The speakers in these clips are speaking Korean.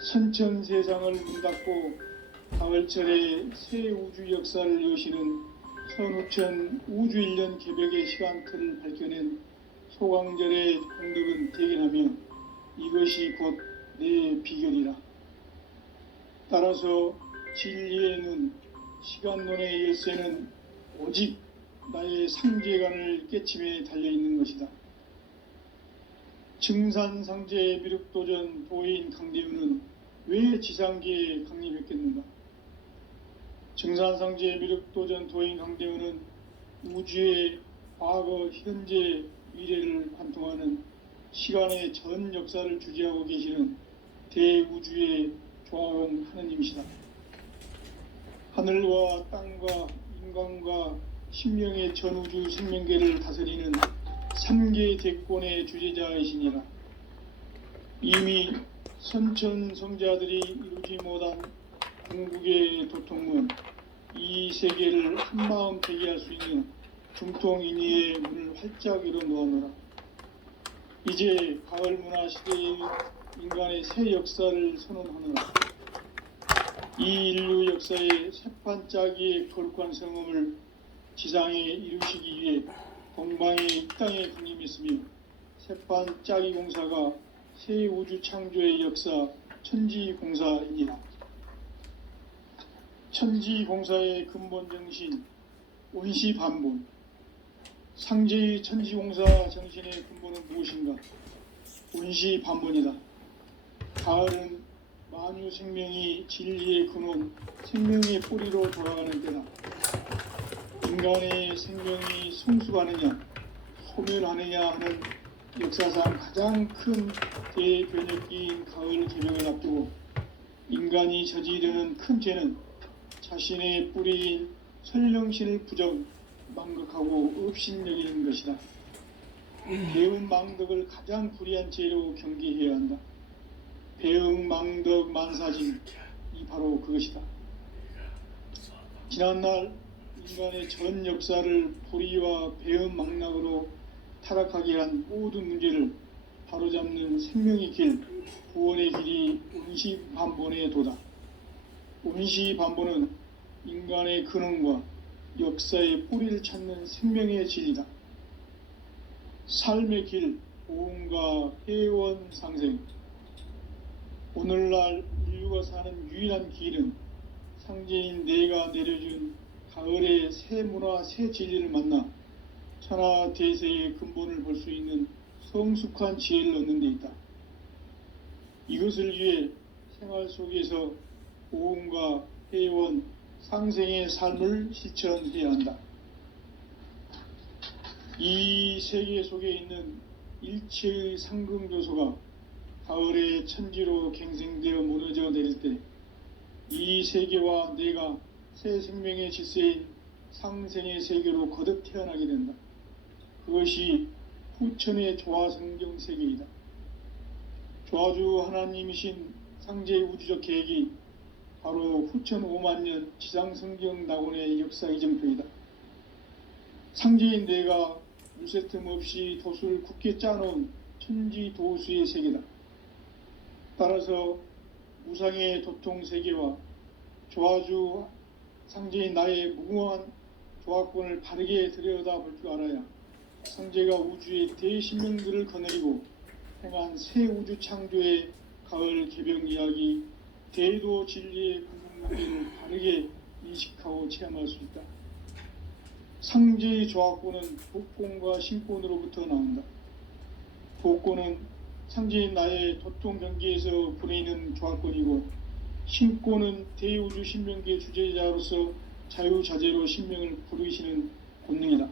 선천 세상을 문 닫고 가을철에 새 우주 역사를 여시는 선우천 우주일년 개벽의 시간틀을 밝혀낸 소강절의 공덕은 대견하며 이것이 곧 내 비결이라. 따라서 진리의 눈, 시간론의 열쇠는 오직 나의 상제관을 깨침에 달려있는 것이다. 증산상제 미륵도전 도인 강대우는 왜 지상계에 강림했겠는가? 증산상제 미륵도전 도인 강대우는 우주의 과거, 현재, 미래를 관통하는 시간의 전 역사를 주재하고 계시는 대우주의 조화원 하느님이시다. 하늘과 땅과 인간과 신명의 전우주 생명계를 다스리는 3계 대권의 주재자이시니라. 이미 선천성자들이 이루지 못한 궁극의 도통은 이 세계를 한마음 대기할 수 있는 중통인의의 문을 활짝 열어 놓았노라. 이제 가을 문화 시대의 인간의 새 역사를 선언하노라. 이 인류 역사의 새판짜기의 거룩한 성음을 지상에 이루시기 위해 동방의 이 땅에 강림했으며 새판짜기 공사가 새 우주 창조의 역사 천지공사이니라. 천지공사의 근본 정신 온시반본. 상제의 천지공사 정신의 근본은 무엇인가? 온시반본이다. 가을은 만유 생명이 진리의 근원, 생명의 뿌리로 돌아가는 때다. 인간의 생명이 성숙하느냐, 소멸하느냐 하는 역사상 가장 큰 대변혁기인 가을 개벽을 앞두고 인간이 저지르는 큰 죄는 자신의 뿌리인 설령신을 부정, 망극하고 업신여기는 것이다. 배움 망덕을 가장 불의한 죄로 경계해야 한다. 배응 망덕 만사진이 바로 그것이다. 지난날 인간의 전 역사를 불의와 배응 망락으로 타락하게 한 모든 문제를 바로잡는 생명의 길, 구원의 길이 온시반본의 도다. 온시반본은 인간의 근원과 역사의 뿌리를 찾는 생명의 진리다. 삶의 길, 보험과 회원 상생. 오늘날 인류가 사는 유일한 길은 상제인 내가 내려준 가을의 새 문화, 새 진리를 만나 천하 대세의 근본을 볼 수 있는 성숙한 지혜를 얻는 데 있다. 이것을 위해 생활 속에서 보험과 회원, 상생의 삶을 실천해야 한다. 이 세계 속에 있는 일체의 상승조소가 가을의 천지로 갱생되어 무너져 내릴 때 이 세계와 내가 새 생명의 질서인 상생의 세계로 거듭 태어나게 된다. 그것이 후천의 조화성경 세계이다. 조화주 하나님이신 상제의 우주적 계획이 바로 후천 5만년 지상성경 낙원의 역사 이정표이다. 상제인 내가 물새틈 없이 도수를 굳게 짜놓은 천지도수의 세계다. 따라서 무상의 도통세계와 조화주 상제인 나의 무궁한 조화권을 바르게 들여다볼 줄 알아야 상제가 우주의 대신명들을 거느리고 행한 새 우주 창조의 가을 개벽 이야기, 대도 진리의 궁극문제를 바르게 인식하고 체험할 수 있다. 상제의 조화권은 복권과 신권으로부터 나온다. 복권은 상제인 나의 도통 경계에서 부리는 조화권이고, 신권은 대우주 신명계 주제자로서 자유자재로 신명을 부르시는 권능이다.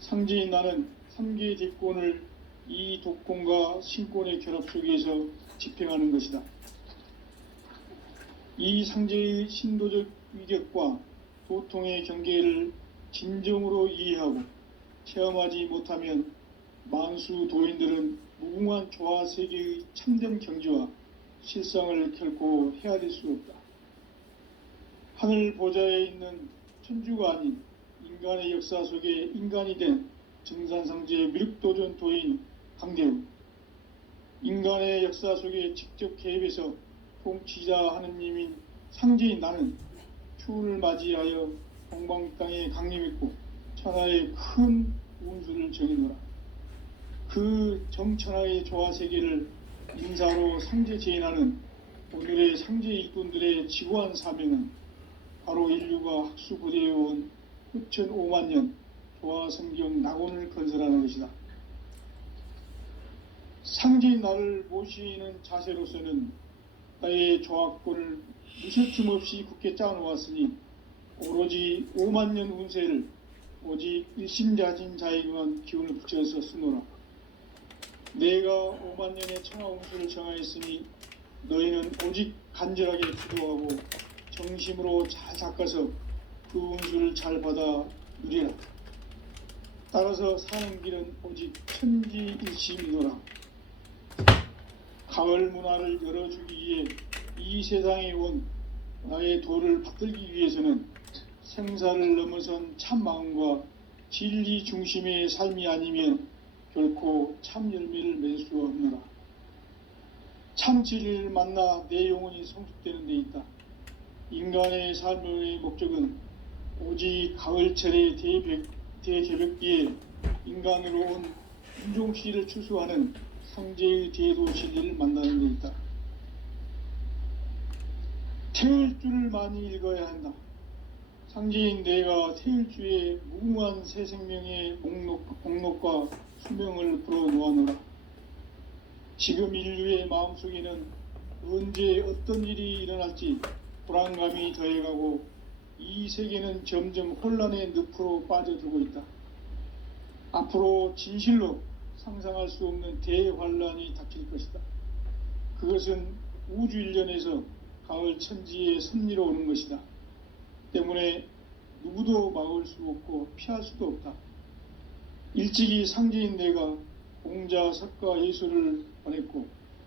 상제인 나는 3개의 대권을 이 도권과 신권의 결합 속에서 집행하는 것이다. 이 상제의 신도적 위격과 도통의 경계를 진정으로 이해하고 체험하지 못하면 만수 도인들은 무궁한 조화세계의 참된 경지와 실상을 결코 헤아릴 수 없다. 하늘 보좌에 있는 천주가 아닌 인간의 역사 속에 인간이 된 증산상제의 미륵도전 도인 강대우. 인간의 역사 속에 직접 개입해서 통치자 하느님인 상제인 나는 추운을 맞이하여 동방 땅에 강림했고 천하의 큰 운수를 정해노라. 그 정천하의 조화 세계를 인사로 상제 제인하는 오늘의 상제 일꾼들의 지구한 사명은 바로 인류가 학수고대해온 후천 5만 년 조화 성경 낙원을 건설하는 것이다. 상제인 나를 모시는 자세로서는 나의 조화권을 무쇠춤 없이 굳게 짜놓았으니 오로지 5만 년 운세를 오직 일심자진 자에게만 기운을 붙여서 쓰노라. 내가 5만 년의 천하 운수를 정하였으니 너희는 오직 간절하게 기도하고 정심으로 잘 닦아서 그 운수를 잘 받아 누리라. 따라서 사는 길은 오직 천지일심이노라. 가을 문화를 열어주기 위해 이 세상에 온 나의 도를 받들기 위해서는 생사를 넘어선 참 마음과 진리 중심의 삶이 아니면 결코 참 열매를 맺을 수 없노라. 참 진리를 만나 내 영혼이 성숙되는 데 있다. 인간의 삶의 목적은 오직 가을철의 대개벽기에 인간으로 온 인종씨를 추수하는 상제의 대도 진리를 만나는 데 있다. 태을주를 많이 읽어야 한다. 상제인 내가 태을주의 무궁한 새 생명의 목록과 수명을 불어놓아노라. 지금 인류의 마음속에는 언제 어떤 일이 일어날지 불안감이 더해가고 이 세계는 점점 혼란의 늪으로 빠져들고 있다. 앞으로 진실로 상상할 수 없는 대환란이 닥칠 것이다. 그것은 우주 일련에서 가을 천지의 섭리로 오는 것이다. 때문에 누구도 막을 수 없고 피할 수도 없다. 일찍이 상제인 내가 공자, 석가, 예수를 보냈고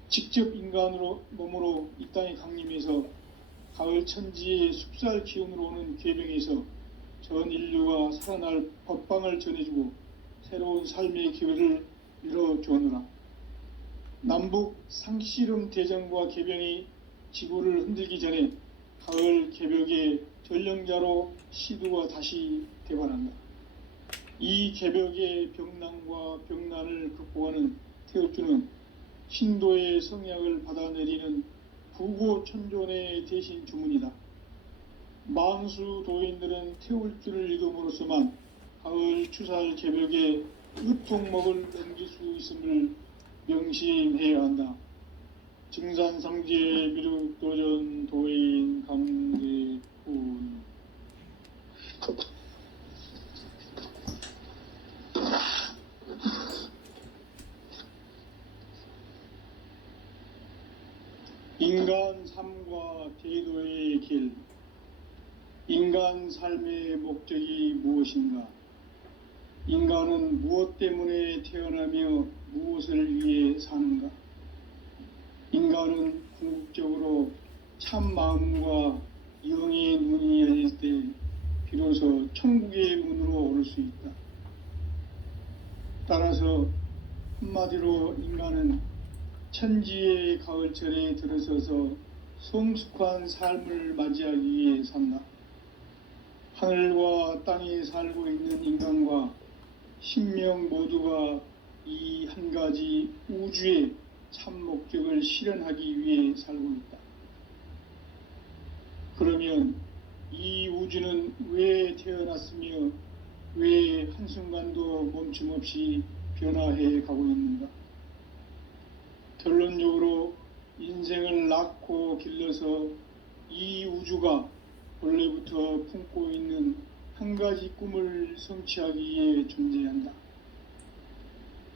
직접 인간으로 몸으로 이 땅에 강림해서 가을 천지의 숲살 기운으로 오는 계병에서 전 인류가 살아날 법방을 전해주고 새로운 삶의 기회를 열어주었노라. 남북 상씨름 대전과 계병이 지구를 흔들기 전에 가을 개벽의 전령자로 시두가 다시 대관한다. 이 개벽의 병난과 병난을 극복하는 태을주는 신도의 성약을 받아내리는 부고천존의 대신 주문이다. 만수 도인들은 태울주를 읽음으로써만 가을 추살 개벽의 으통목을 넘길 수 있음을 명심해야 한다. 증산상제 미륵도전 도인 강대훈. 인간 삶과 제도의 길. 인간 삶의 목적이 무엇인가? 인간은 무엇 때문에 태어나며 무엇을 위해 사는가? 인간은 궁극적으로 참 마음과 영의 눈이 열릴 때 비로소 천국의 문으로 오를 수 있다. 따라서 한마디로 인간은 천지의 가을철에 들어서서 성숙한 삶을 맞이하기 위해 산다. 하늘과 땅에 살고 있는 인간과 신명 모두가 이 한 가지 우주의 참 목적을 실현하기 위해 살고 있다. 그러면 이 우주는 왜 태어났으며 왜 한순간도 멈춤 없이 변화해 가고 있는가? 결론적으로 인생을 낳고 길러서 이 우주가 원래부터 품고 있는 한 가지 꿈을 성취하기 위해 존재한다.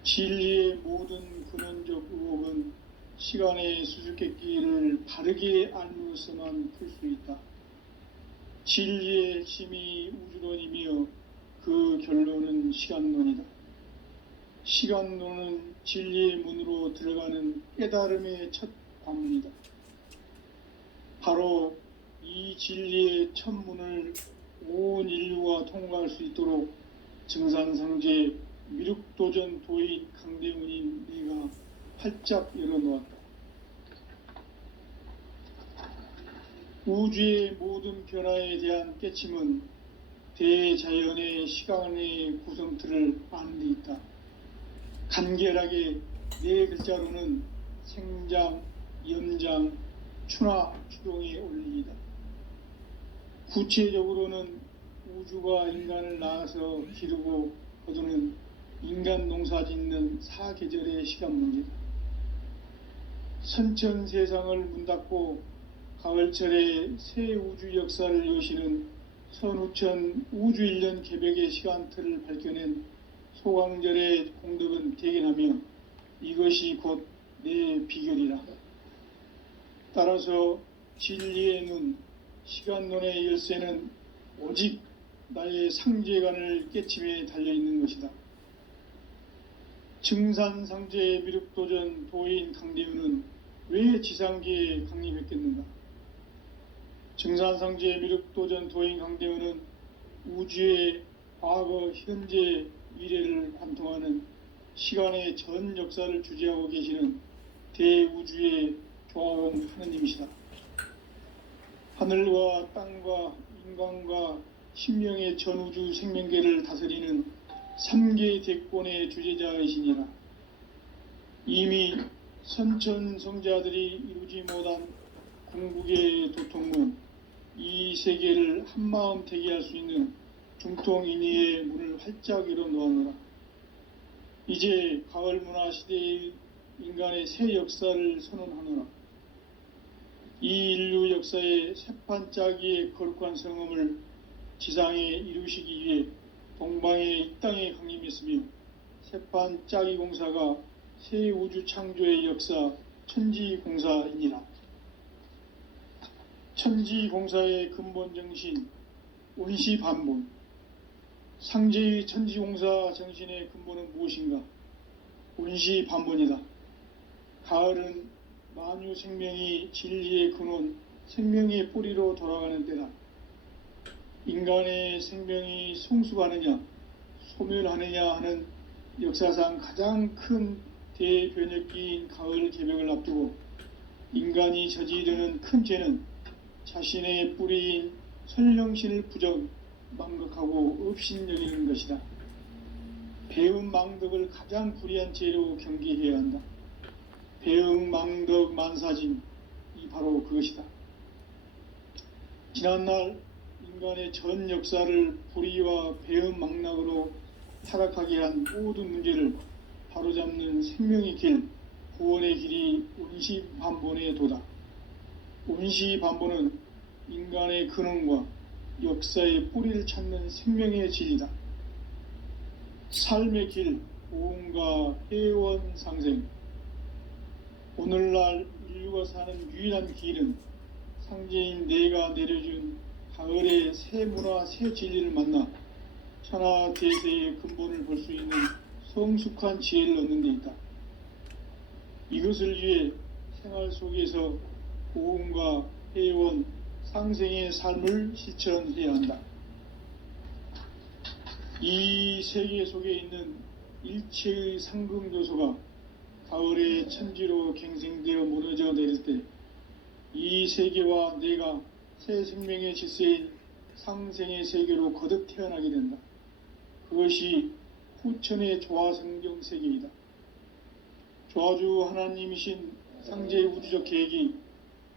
진리의 모든 근원적 의혹은 시간의 수수께끼를 바르게 알므로서만 풀 수 있다. 진리의 핵심이 우주론이며 그 결론은 시간론이다. 시간론은 진리의 문으로 들어가는 깨달음의 첫 관문이다. 바로 이 진리의 첫 문을 온 인류가 통과할 수 있도록 증산상제 미륵도전 도인 강대훈인 내가 활짝 열어놓았다. 우주의 모든 변화에 대한 깨침은 대자연의 시간의 구성틀을 아는 데 있다. 간결하게 네 글자로는 생장, 연장, 추나 추동의 원리이다. 구체적으로는 우주가 인간을 낳아서 기르고 거두는 인간 농사 짓는 사계절의 시간 문제다. 선천 세상을 문 닫고 가을철에 새 우주 역사를 여시는 선우천 우주 1년 개벽의 시간틀을 밝혀낸 소강절의 공덕은 대견하며 이것이 곧 내 비결이라. 따라서 진리의 눈, 시간론의 열쇠는 오직 나의 상제관을 깨침에 달려있는 것이다. 증산상제 미륵도전 도인 강대우는 왜 지상계에 강림했겠는가? 증산상제 미륵도전 도인 강대우는 우주의 과거, 현재, 미래를 관통하는 시간의 전 역사를 주재하고 계시는 대우주의 조화원 하느님이시다. 하늘과 땅과 인간과 신명의 전우주 생명계를 다스리는 3개 대권의 주재자이시니라. 이미 선천성자들이 이루지 못한 궁극의 도통문, 이 세계를 한마음 대기할 수 있는 중통인의의 문을 활짝 열어 놓았노라. 이제 가을 문화 시대의 인간의 새 역사를 선언하노라. 이 인류 역사의 새판짜기의 거룩한 성음을 지상에 이루시기 위해 동방의 이 땅에 강림했으며 새판짜기 공사가 새 우주 창조의 역사 천지공사이니라. 천지공사의 근본 정신 온시반본. 상제의 천지공사 정신의 근본은 무엇인가? 온시반본이다. 가을은 만유 생명이 진리의 근원, 생명의 뿌리로 돌아가는 때다. 인간의 생명이 성숙하느냐, 소멸하느냐 하는 역사상 가장 큰 대변혁기인 가을 개벽을 앞두고 인간이 저지르는 큰 죄는 자신의 뿌리인 설령신을 부정, 망극하고 업신여기는 것이다. 배음 망덕을 가장 불의한 죄로 경계해야 한다. 배음 망덕 만사짐, 이 바로 그것이다. 지난날 인간의 전 역사를 불의와 배음 망락으로 타락하게 한 모든 문제를 바로잡는 생명의 길, 구원의 길이 온시반본의 도다. 온시반본은 인간의 근원과 역사의 뿌리를 찾는 생명의 진리다. 삶의 길, 고음과 회원 상생. 오늘날 인류가 사는 유일한 길은 상제인 내가 내려준 가을의 새 문화, 새 진리를 만나 천하 대세의 근본을 볼 수 있는 성숙한 지혜를 얻는 데 있다. 이것을 위해 생활 속에서 고음과 회원, 상생의 삶을 실천해야 한다. 이 세계 속에 있는 일체의 상금 요소가 가을의 천지로 갱생되어 무너져 내릴 때 이 세계와 내가 새 생명의 질서인 상생의 세계로 거듭 태어나게 된다. 그것이 후천의 조화성경 세계이다. 조화주 하나님이신 상제의 우주적 계획이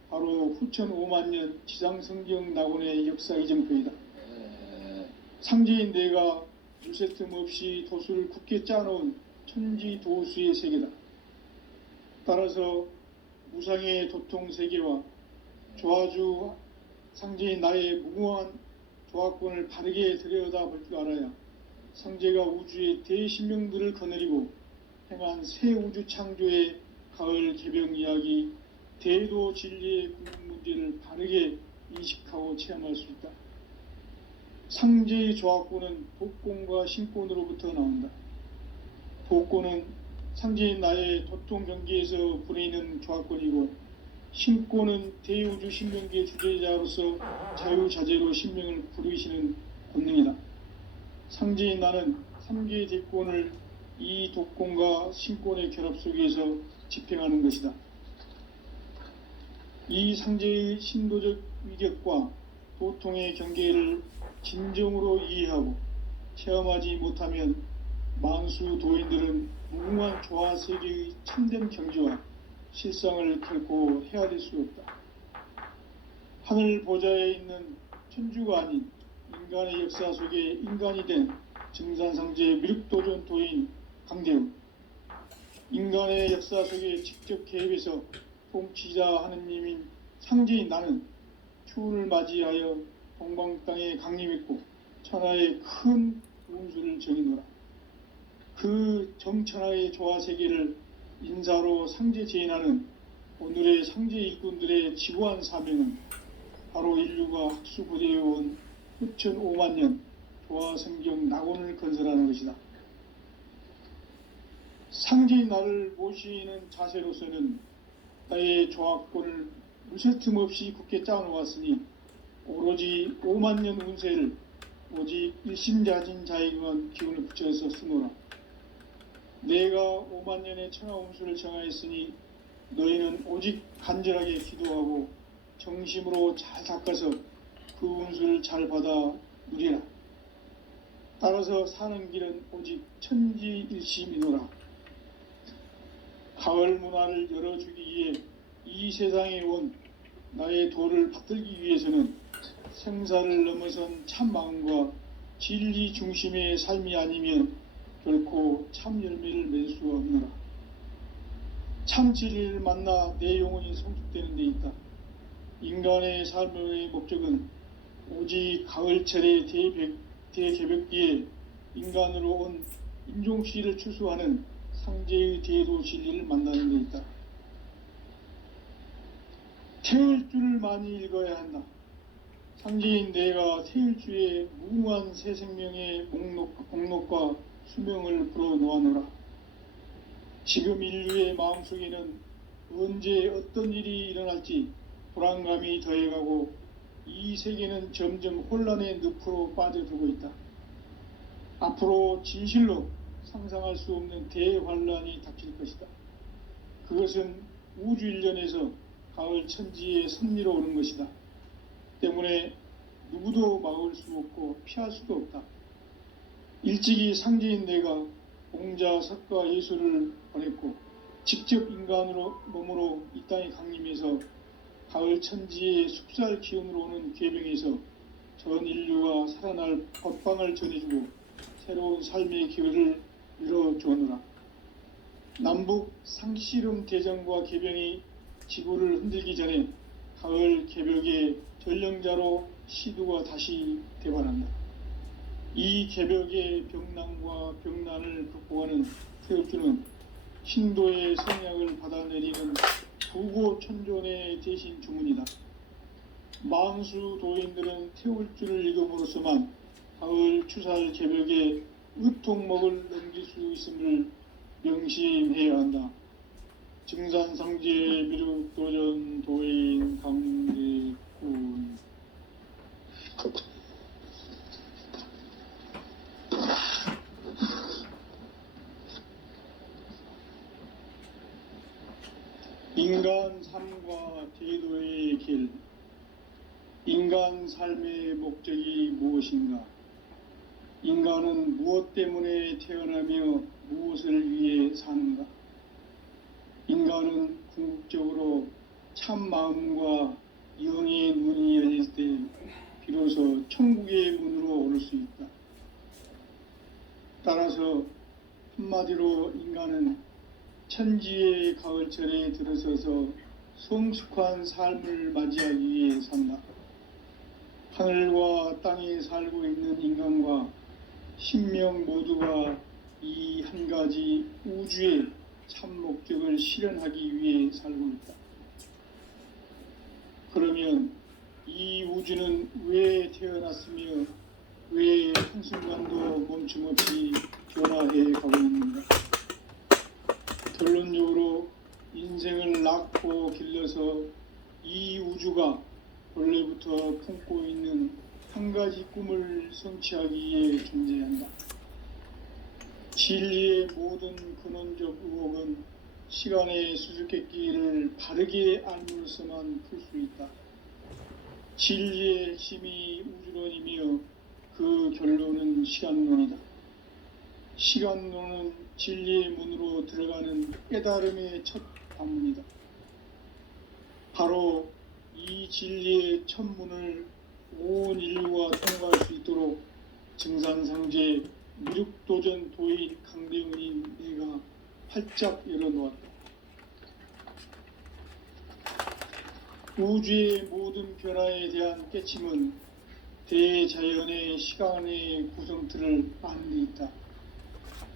바로 후천 5만년 지상성경 낙원의 역사 이정표이다. 상제인 내가 물새 틈 없이 도수를 굳게 짜놓은 천지도수의 세계다. 따라서 무상의 도통 세계와 조화주 상제인 나의 무궁한 조화권을 바르게 들여다볼 줄 알아야 상제가 우주의 대신명들을 거느리고 행한 새 우주 창조의 가을 개벽 이야기, 대도 진리의 궁극 문제를 바르게 인식하고 체험할 수 있다. 상제의 조화권은 독권과 신권으로부터 나온다. 독권은 상제인 나의 도통 경계에서 부리는 조화권이고, 신권은 대우주 신명계 주제자로서 자유자재로 신명을 부르시는 권능이다. 상제인 나는 3개의 대권을 이 독권과 신권의 결합 속에서 집행하는 것이다. 이 상제의 신도적 위격과 도통의 경계를 진정으로 이해하고 체험하지 못하면 만수 도인들은 무궁한 조화 세계의 참된 경지와 실상을 결코 헤아릴 수 없다. 하늘 보좌에 있는 천주가 아닌 인간의 역사 속에 인간이 된 증산상제 미륵도전 도인 강대우, 인간의 역사 속에 직접 개입해서 통치자 하느님인 상제인 나는 추운을 맞이하여 동방 땅에 강림했고 천하의 큰 운수를 정의노라. 그 정천하의 조화 세계를 인사로 상제 제인하는 오늘의 상제 일꾼들의 지구한 사명은 바로 인류가 학수고대해온 흡천 5만 년 조화성경 낙원을 건설하는 것이다. 상제인 나를 모시는 자세로서는 나의 조합권을 무쇠틈 없이 굳게 짜놓았으니 오로지 5만 년 운세를 오직 일심자진 자에게만 기운을 붙여서 쓰노라. 내가 5만 년의 천하 운수를 정하였으니 너희는 오직 간절하게 기도하고 정심으로 잘 닦아서 그 운수를 잘 받아 누리라. 따라서 사는 길은 오직 천지일심이노라. 가을 문화를 열어주기 위해 이 세상에 온 나의 도를 받들기 위해서는 생사를 넘어선 참 마음과 진리 중심의 삶이 아니면 결코 참 열매를 맺을 수 없노라. 참 진리를 만나 내 영혼이 성숙되는 데 있다. 인간의 삶의 목적은 오직 가을철의 대개벽기에 인간으로 온 인종씨를 추수하는 상제의 대도 진리를 만나는 데 있다. 태을 줄을 많이 읽어야 한다. 상제인 내가 태일주의 무궁한 새 생명의 목록과 수명을 불어놓아노라. 지금 인류의 마음속에는 언제 어떤 일이 일어날지 불안감이 더해가고 이 세계는 점점 혼란의 늪으로 빠져들고 있다. 앞으로 진실로 상상할 수 없는 대환란이 닥칠 것이다. 그것은 우주 일련에서 가을 천지의 섭리로 오는 것이다. 때문에 누구도 막을 수 없고 피할 수도 없다. 일찍이 상제인 내가 공자, 석가, 예수를 보냈고 직접 인간으로 몸으로 이 땅에 강림해서 가을 천지의 숲살 기운으로 오는 궤병에서 전 인류가 살아날 법방을 전해주고 새로운 삶의 기회를 열어주었노라. 남북 상씨름 대전과 궤병이 지구를 흔들기 전에 가을 개벽의 전령자로 시두가 다시 대발한다. 이 개벽의 병난과 병난을 극복하는 태울주는 신도의 성약을 받아내리는 부고천존의 대신 주문이다. 만수 도인들은 태울주를 읽음으로써만 가을 추살 개벽의 의통목을 넘길 수 있음을 명심해야 한다. 증산상제 미륵도전 도인 강대군. 인간 삶과 제도의 길. 인간 삶의 목적이 무엇인가? 인간은 무엇 때문에 태어나며 무엇을 위해 사는가? 인간은 궁극적으로 참 마음과 영의 문이 열릴 때 비로소 천국의 문으로 오를 수 있다. 따라서 한마디로 인간은 천지의 가을철에 들어서서 성숙한 삶을 맞이하기 위해 산다. 하늘과 땅에 살고 있는 인간과 신명 모두가 이 한 가지 우주의 참 목적을 실현하기 위해 살고 있다. 그러면 이 우주는 왜 태어났으며 왜 한순간도 멈춤없이 변화해 가고 있는가? 결론적으로 인생을 낳고 길러서 이 우주가 원래부터 품고 있는 한 가지 꿈을 성취하기 위해 존재한다. 진리의 모든 근원적 의혹은 시간의 수수께끼를 바르게 알므로서만 풀 수 있다. 진리의 핵심이 우주론이며 그 결론은 시간론이다. 시간론은 진리의 문으로 들어가는 깨달음의 첫 관문이다. 바로 이 진리의 첫 문을 온 인류가 통과할 수 있도록 증산상제 미륵도전 도인 강대훈인 내가 활짝 열어놓았다. 우주의 모든 변화에 대한 깨침은 대자연의 시간의 구성틀을 아는 데 있다.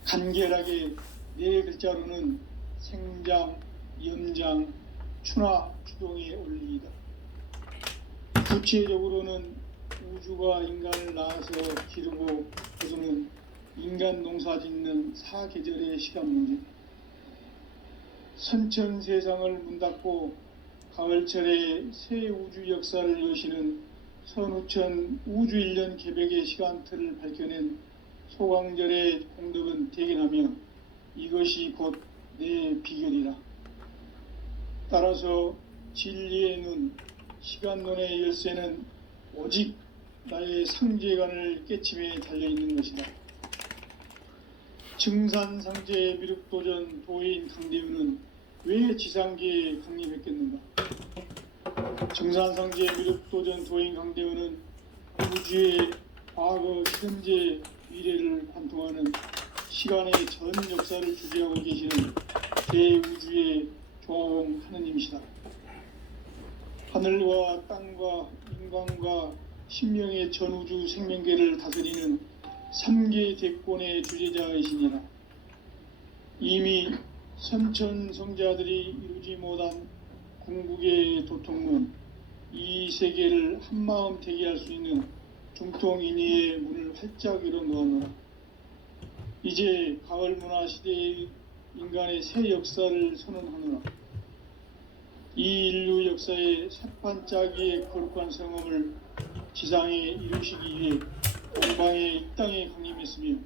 간결하게 네 글자로는 생장, 연장, 추나 추동의 원리이다. 구체적으로는 우주가 인간을 낳아서 기르고 거두는 인간 농사 짓는 사계절의 시간 문제다. 선천 세상을 문 닫고 가을철에 새 우주 역사를 여시는 선우천 우주 1년 개벽의 시간틀을 밝혀낸 소강절의 공덕은 대견하며 이것이 곧 내 비결이라. 따라서 진리의 눈, 시간론의 열쇠는 오직 나의 상제관을 깨침에 달려있는 것이다. 증산상제 미륵도전 도인 강대훈은 왜 지상계에 강림했겠는가? 증산상제 미륵도전 도인 강대훈은 우주의 과거, 현재, 미래를 관통하는 시간의 전 역사를 주재하고 계시는 대우주의 조화홍 하느님이시다. 하늘과 땅과 인간과 신명의 전우주 생명계를 다스리는 3계 대권의 주재자이시니라. 이미 선천성자들이 이루지 못한 궁극의 도통문, 이 세계를 한마음 대기할 수 있는 중통인의의 문을 활짝 열어놓았노라. 이제 가을 문화 시대의 인간의 새 역사를 선언하노라. 이 인류 역사의 새판짜기의 거룩한 성험을 지상에 이루시기 위해 동방의 이 땅에 강림했으며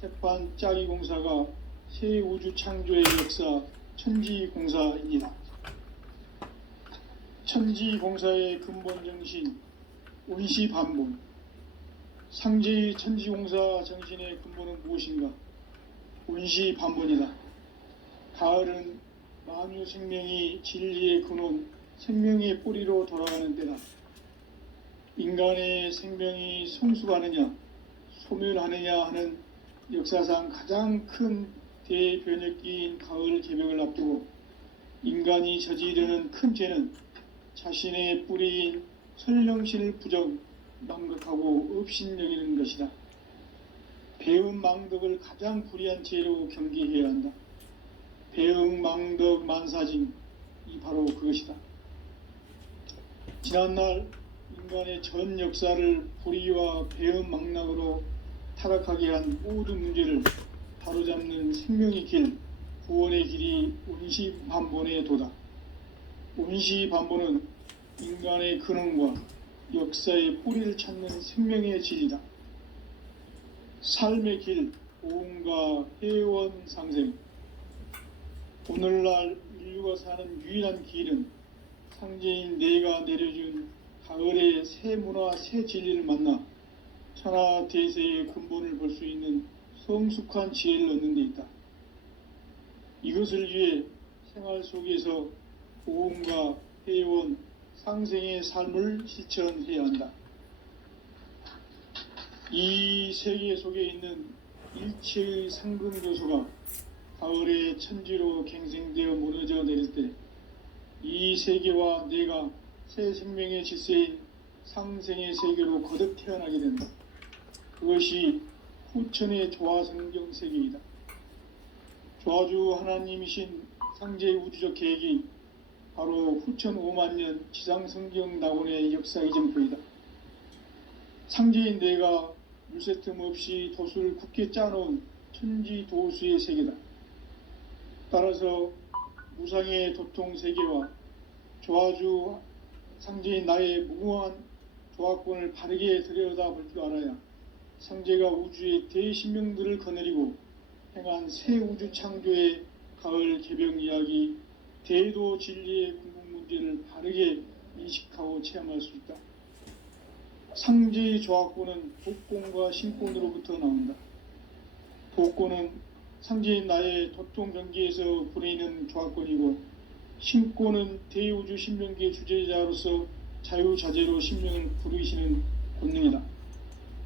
새판짜기 공사가 새 우주 창조의 역사 천지공사입니다. 천지공사의 근본 정신 운시반본. 상제의 천지공사 정신의 근본은 무엇인가? 운시반본이다. 가을은 만유 생명이 진리의 근원, 생명의 뿌리로 돌아가는 때다. 인간의 생명이 성숙하느냐, 소멸하느냐 하는 역사상 가장 큰 대변혁기인 가을 개벽을 앞두고 인간이 저지르는 큰 죄는 자신의 뿌리인 설령신을 부정, 망각하고 업신여기는 것이다. 배음 망덕을 가장 불의한 죄로 경계해야 한다. 배음 망덕 만사징, 이 바로 그것이다. 지난날 인간의 전 역사를 불의와 배음 망락으로 타락하게 한 모든 문제를 바로잡는 생명의 길, 구원의 길이 운시반본의 도다. 운시반본은 인간의 근원과 역사의 뿌리를 찾는 생명의 진리다. 삶의 길, 오음과 회원 상생. 오늘날 인류가 사는 유일한 길은 상제인 내가 내려준 가을의 새 문화, 새 진리를 만나 천하 대세의 근본을 볼 수 있는 성숙한 지혜를 얻는 데 있다. 이것을 위해 생활 속에서 오음과 회원, 상생의 삶을 실천해야 한다. 이 세계 속에 있는 일체의 상금 요소가 가을의 천지로 갱생되어 무너져 내릴 때 이 세계와 내가 새 생명의 질서인 상생의 세계로 거듭 태어나게 된다. 그것이 후천의 조화성경 세계이다. 조화주 하나님이신 상제의 우주적 계획이 바로 후천 5만년 지상성경 낙원의 역사 이정표이다. 상제인 내가 물새틈 없이 도수를 굳게 짜놓은 천지도수의 세계다. 따라서 무상의 도통 세계와 조화주 상제인 나의 무궁한 조화권을 바르게 들여다볼 줄 알아야 상제가 우주의 대신명들을 거느리고 행한 새 우주 창조의 가을 개병 이야기, 대도 진리의 궁극 문제를 바르게 인식하고 체험할 수 있다. 상제의 조합권은 독권과 신권으로부터 나온다. 독권은 상제인 나의 도통 경계에서 부리는 조합권이고, 신권은 대우주 신명기의 주제자로서 자유자재로 신명을 부르시는 권능이다.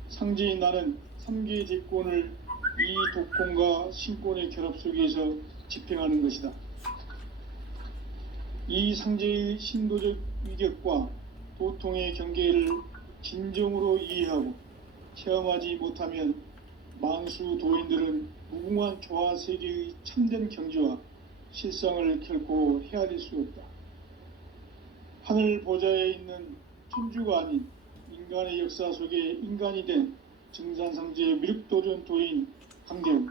상제인 나는 3개의 대권을 이 독권과 신권의 결합 속에서 집행하는 것이다. 이 상제의 신도적 위격과 도통의 경계를 진정으로 이해하고 체험하지 못하면 만수 도인들은 무궁한 조화 세계의 참된 경지와 실상을 결코 헤아릴 수 없다. 하늘 보좌에 있는 천주가 아닌 인간의 역사 속에 인간이 된 증산상제 미륵도전 도인 강대우,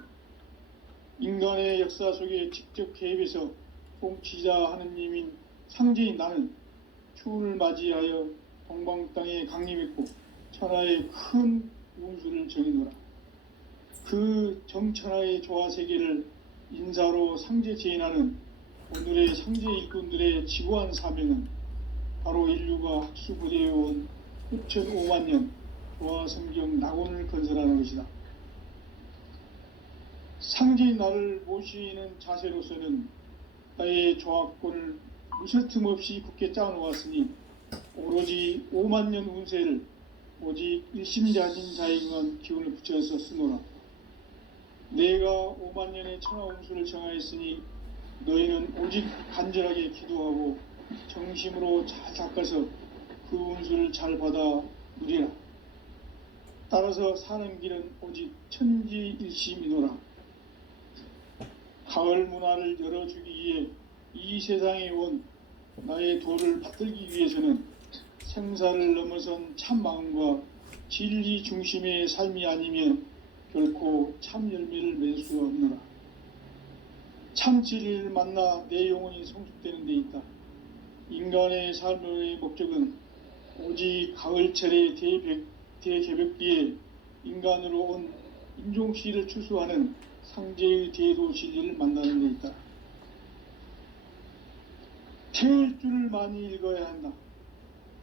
인간의 역사 속에 직접 개입해서 통치자 하느님인 상제인 나는 추운을 맞이하여 동방 땅에 강림했고 천하의 큰 운수를 정해노라. 그 정천하의 조화세계를 인사로 상제 제인하는 오늘의 상제 일꾼들의 지고한 사명은 바로 인류가 학수부대해온 6,500만 년 조화성경 낙원을 건설하는 것이다. 상제인 나를 모시는 자세로서는 나의 조합권을 무설틈 없이 굳게 짜놓았으니 오로지 5만 년 운세를 오직 일심자진 자에게만 기운을 붙여서 쓰노라. 내가 5만 년의 천하 운수를 정하였으니 너희는 오직 간절하게 기도하고 정심으로 잘 닦아서 그 운수를 잘 받아 누리라. 따라서 사는 길은 오직 천지일심이노라. 가을 문화를 열어주기 위해 이 세상에 온 나의 도를 받들기 위해서는 생사를 넘어선 참 마음과 진리 중심의 삶이 아니면 결코 참 열매를 맺을 수 없노라. 참 진리를 만나 내 영혼이 성숙되는 데 있다. 인간의 삶의 목적은 오직 가을철의 대개벽기에 인간으로 온 인종시를 추수하는 상제의 대도 진리를 만나는 데 있다. 태일주를 많이 읽어야 한다.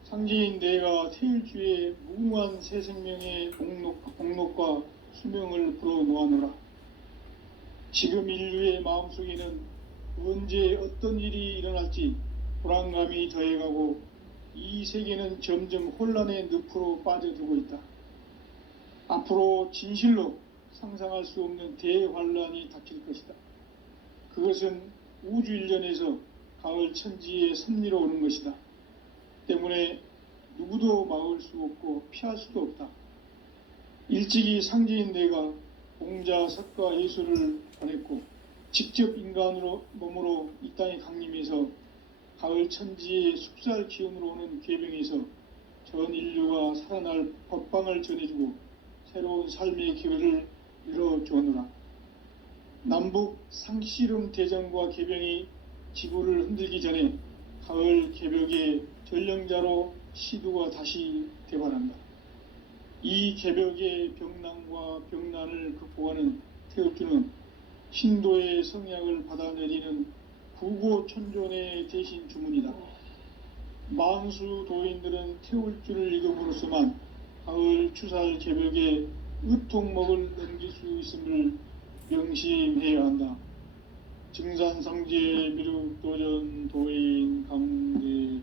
상제인 내가 태일주의 무궁한 새 생명의 목록과 수명을 불어놓아노라. 지금 인류의 마음속에는 언제 어떤 일이 일어날지 불안감이 더해가고 이 세계는 점점 혼란의 늪으로 빠져들고 있다. 앞으로 진실로 상상할 수 없는 대환란이 닥칠 것이다. 그것은 우주 일련에서 가을 천지의 섭리로 오는 것이다. 때문에 누구도 막을 수 없고 피할 수도 없다. 일찍이 상제인 내가 공자, 석가, 예수를 보냈고 직접 인간으로 몸으로 이 땅에 강림해서 가을 천지의 숙살 기운으로 오는 계병에서 전 인류가 살아날 법방을 전해주고 새로운 삶의 기회를 열어주었노라. 남북 상씨름 대전과 계병이 지구를 흔들기 전에 가을 개벽의 전령자로 시두가 다시 대발한다. 이 개벽의 병난과 병난을 극복하는 태엽주는 신도의 성약을 받아내리는 구고천존의 대신 주문이다. 만수 도인들은 태울주를 읽음으로써만 가을 추살 개벽의 의통목을 넘길 수 있음을 명심해야 한다. 증산상제 미륵도전 도인 강대훈.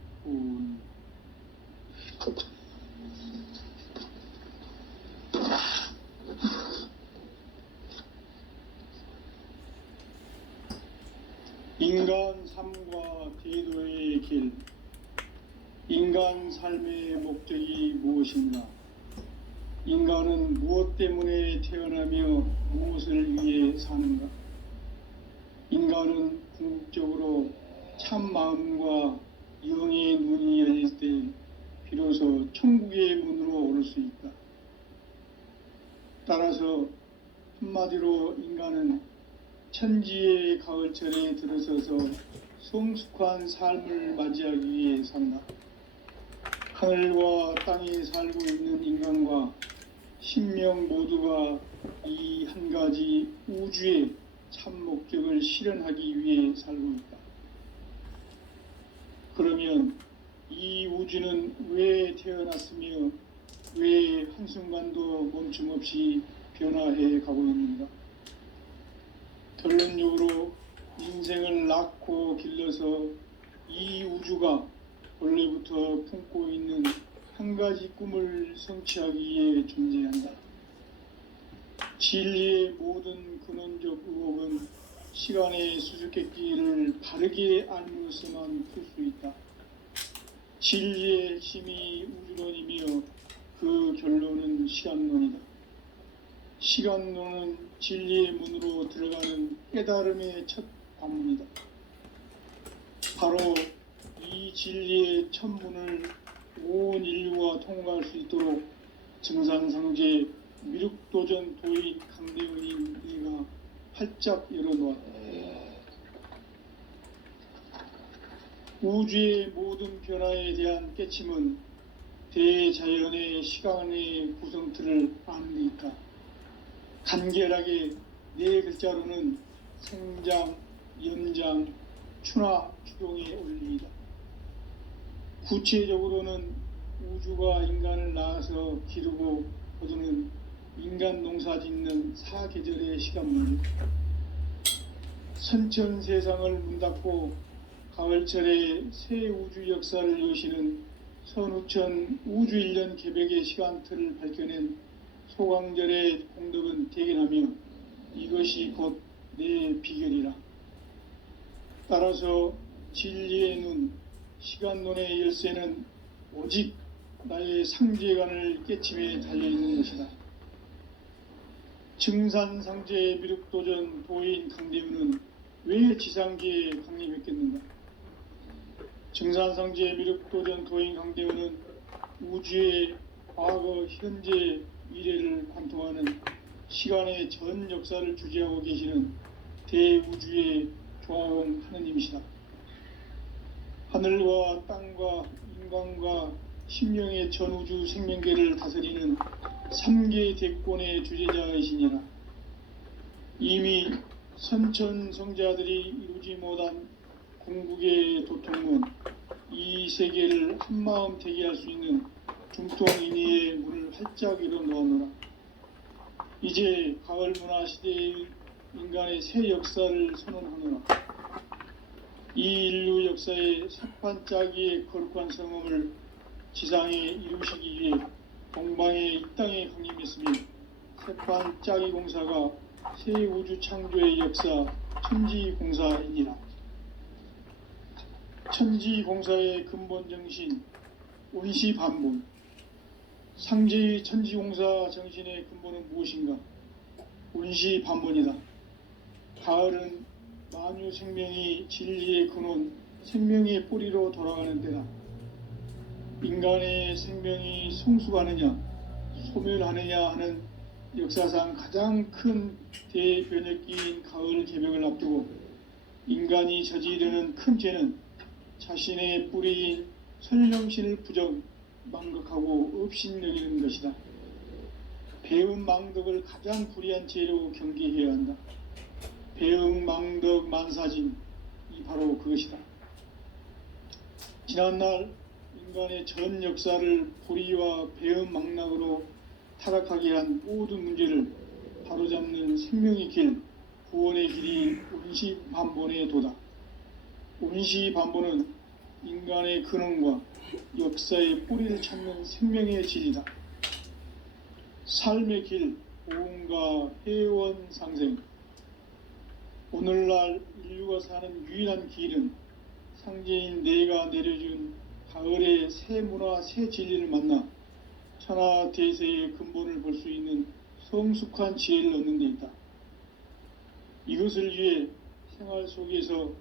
인간 삶과 대도의 길. 인간 삶의 목적이 무엇인가? 인간은 무엇 때문에 태어나며 무엇을 위해 사는가? 인간은 궁극적으로 참 마음과 영의 눈이 열릴 때 비로소 천국의 문으로 오를 수 있다. 따라서 한마디로 인간은 천지의 가을철에 들어서서 성숙한 삶을 맞이하기 위해 산다. 하늘과 땅에 살고 있는 인간과 신명 모두가 이 한 가지 우주의 참 목적을 실현하기 위해 살고 있다. 그러면 이 우주는 왜 태어났으며 왜 한순간도 멈춤 없이 변화해 가고 있는가? 결론적으로 인생을 낳고 길러서 이 우주가 원래부터 품고 있는 한 가지 꿈을 성취하기 위해 존재한다. 진리의 모든 근원적 의혹은 시간의 수수께끼를 바르게 알므로서만 풀 수 있다. 진리의 핵심이 우주론이며 그 결론은 시간론이다. 시간론은 진리의 문으로 들어가는 깨달음의 첫 관문이다. 바로 이 진리의 첫 문을 온 인류가 통과할 수 있도록 증산상제 미륵도전 도인 강대훈인 내가 활짝 열어놓았다. 우주의 모든 변화에 대한 깨침은 대자연의 시간의 구성틀을 아는 데 있다. 간결하게 네 글자로는 생장, 연장, 추나 추동의 원리이다. 구체적으로는 우주가 인간을 낳아서 기르고 거두는 인간 농사 짓는 사계절의 시간문이다. 선천 세상을 문닫고 가을철에 새 우주 역사를 여시는 선우천 우주 1년 개백의 시간틀을 밝혀낸 소강절의 공덕은 대견하며 이것이 곧 내 비결이라. 따라서 진리의 눈, 시간론의 열쇠는 오직 나의 상제관을 깨침에 달려있는 것이다. 증산상제 미륵도전 도인 강대훈은 왜 지상계에 강림했겠는가? 증산상제 미륵도전 도인 강대훈은 우주의 과거, 현재, 미래를 관통하는 시간의 전 역사를 주재하고 계시는 대우주의 조화원 하느님이시다. 하늘과 땅과 인간과 심령의 전우주 생명계를 다스리는 3계 대권의 주재자이시니라. 이미 선천성자들이 이루지 못한 궁극의 도통문, 이 세계를 한마음 되게 할 수 있는 중통인의의 문을 활짝 열어놓았노라. 이제 가을 문화 시대의 인간의 새 역사를 선언하노라. 이 인류 역사의 새판짜기의 거룩한 성음을 지상에 이루시기 위해 동방의 이 땅에 강림했으며 새판짜기 공사가 새 우주 창조의 역사 천지공사이니라. 천지공사의 근본 정신 온시반본. 상제의 천지공사 정신의 근본은 무엇인가? 온시반본이다. 가을은 만유 생명이 진리의 근원, 생명의 뿌리로 돌아가는 때다. 인간의 생명이 성숙하느냐, 소멸하느냐 하는 역사상 가장 큰 대변혁기인 가을 개벽을 앞두고 인간이 저지르는 큰 죄는 자신의 뿌리인 설령신을 부정, 망각하고 업신여기는 것이다. 배음 망덕을 가장 불의한 죄로 경계해야 한다. 배음 망덕 만사진, 이 바로 그것이다. 지난날 인간의 전 역사를 불의와 배음 망락으로 타락하게 한 모든 문제를 바로잡는 생명의 길, 구원의 길이 온시반본의 도다. 온시반본은 인간의 근원과 역사의 뿌리를 찾는 생명의 질이다. 삶의 길, 보험과 회원 상생. 오늘날 인류가 사는 유일한 길은 상제인 내가 내려준 가을의 새 문화, 새 진리를 만나 천하 대세의 근본을 볼 수 있는 성숙한 지혜를 얻는 데 있다. 이것을 위해 생활 속에서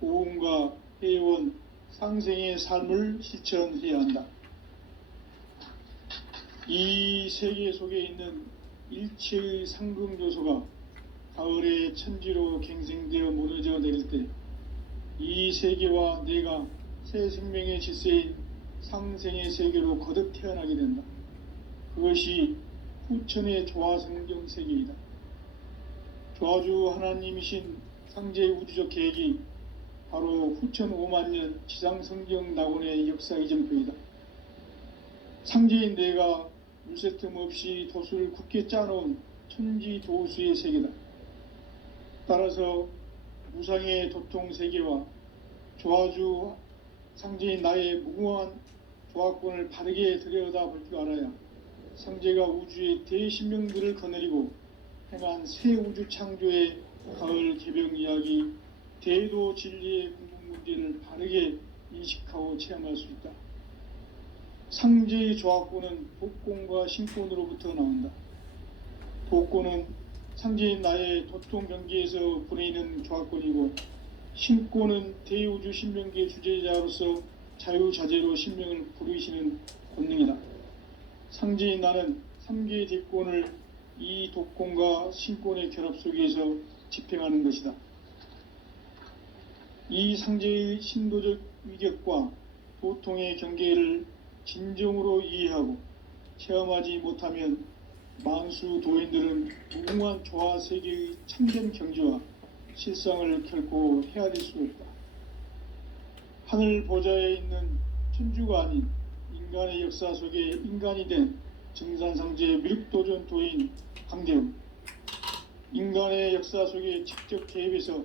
보험과 회원, 상생의 삶을 실천해야 한다. 이 세계 속에 있는 일체의 상승조소가 가을의 천지로 갱생되어 무너져 내릴 때 이 세계와 내가 새 생명의 질서인 상생의 세계로 거듭 태어나게 된다. 그것이 후천의 조화성경 세계이다. 조아주 하나님이신 상제의 우주적 계획이 바로 후천 5만 년 지상성경 낙원의 역사의 전표이다. 상제인 내가 물새 틈 없이 도수를 굳게 짜놓은 천지도수의 세계다. 따라서 무상의 도통 세계와 조아주 상제인 나의 무궁한 조화권을 바르게 들여다볼 줄 알아야 상제가 우주의 대신명들을 거느리고 행한 새 우주 창조의 가을 개병 이야기, 대도 진리의 궁극 문제를 바르게 인식하고 체험할 수 있다. 상제의 조화권은 복권과 신권으로부터 나온다. 복권은 상제인 나의 도통 경계에서 보내는 조화권이고, 신권은 대우주 신명기의 주제자로서 자유자재로 신명을 부르시는 권능이다. 상제인 나는 3개의 대권을 이 독권과 신권의 결합 속에서 집행하는 것이다. 이 상제의 신도적 위격과 도통의 경계를 진정으로 이해하고 체험하지 못하면 만수 도인들은 무궁한 조화 세계의 참된 경지와 실상을 결코 헤아릴 수 없다. 하늘 보좌에 있는 천주가 아닌 인간의 역사 속에 인간이 된 정산상제의 미륵도전 도인 강대우, 인간의 역사 속에 직접 개입해서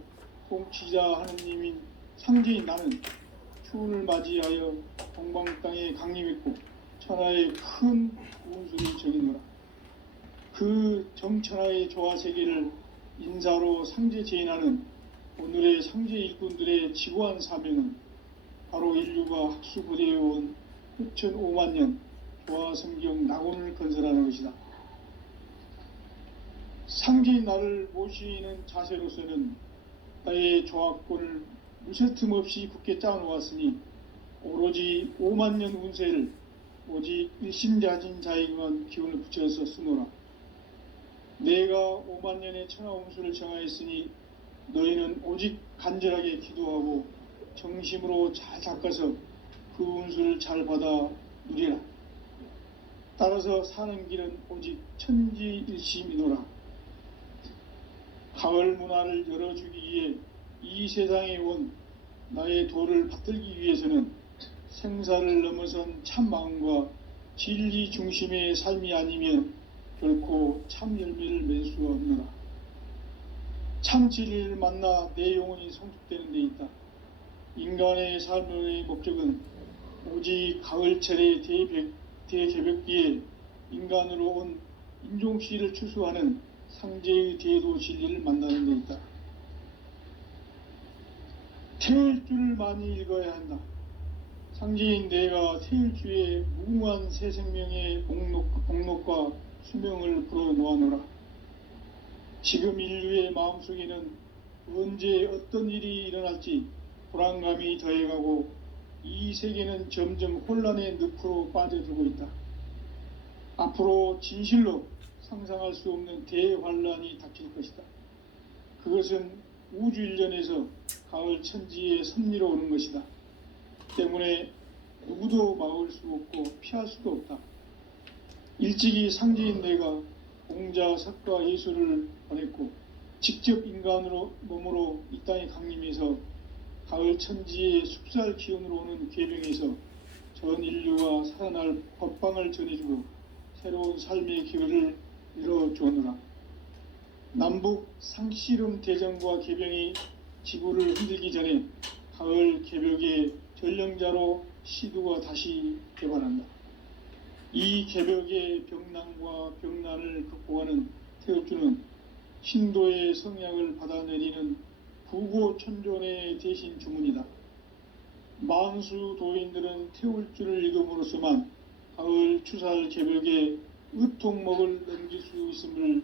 통치자 하느님인 상제인 나는 추운을 맞이하여 동방 땅에 강림했고 천하의 큰 운수를 정의노라. 그 정천하의 조화 세계를 인사로 상제 제인하는 오늘의 상제 일꾼들의 지고한 사명은 바로 인류가 학수고대해온 후천 5만 년 조화 성경 낙원을 건설하는 것이다. 상제인 나를 모시는 자세로서는 나의 조화권을 무쇠 틈 없이 굳게 짜놓았으니 오로지 5만 년 운세를 오직 일심자진 자에게만 기운을 붙여서 쓰노라. 내가 5만 년의 천하 운수를 정하였으니 너희는 오직 간절하게 기도하고 정심으로 잘 닦아서 그 운수를 잘 받아 누리라. 따라서 사는 길은 오직 천지일심이노라. 가을 문화를 열어주기 위해 이 세상에 온 나의 도를 받들기 위해서는 생사를 넘어선 참 마음과 진리 중심의 삶이 아니면 결코 참 열매를 맺을 수가 없노라. 참 진리를 만나 내 영혼이 성숙되는 데 있다. 인간의 삶의 목적은 오직 가을철의 대개벽기에 인간으로 온 인종시를 추수하는 상제의 대도 진리를 만나는 데 있다. 태일주를 많이 읽어야 한다. 상제인 내가 태일주의 무궁한 새 생명의 복록과 수명을 불어놓아노라. 지금 인류의 마음속에는 언제 어떤 일이 일어날지 불안감이 더해가고 이 세계는 점점 혼란의 늪으로 빠져들고 있다. 앞으로 진실로 상상할 수 없는 대환란이 닥칠 것이다. 그것은 우주 일련에서 가을 천지의 섭리로 오는 것이다. 때문에 누구도 막을 수 없고 피할 수도 없다. 일찍이 상제인 내가 공자, 석가, 예수를 보냈고 직접 인간으로 몸으로 이 땅에 강림해서 가을 천지의 숲살 기운으로 오는 계명에서 전 인류가 살아날 법방을 전해주고 새로운 삶의 기회를 이뤄주었노라. 남북 상씨름 대전과 개병이 지구를 흔들기 전에 가을 개벽의 전령자로 시두가 다시 개발한다. 이 개벽의 병난과 병난을 극복하는 태울주는 신도의 성향을 받아내리는 부고천존의 대신 주문이다. 만수 도인들은 태울주를 읽음으로써만 가을 추살 개벽의 의통목을 넘길 수 있음을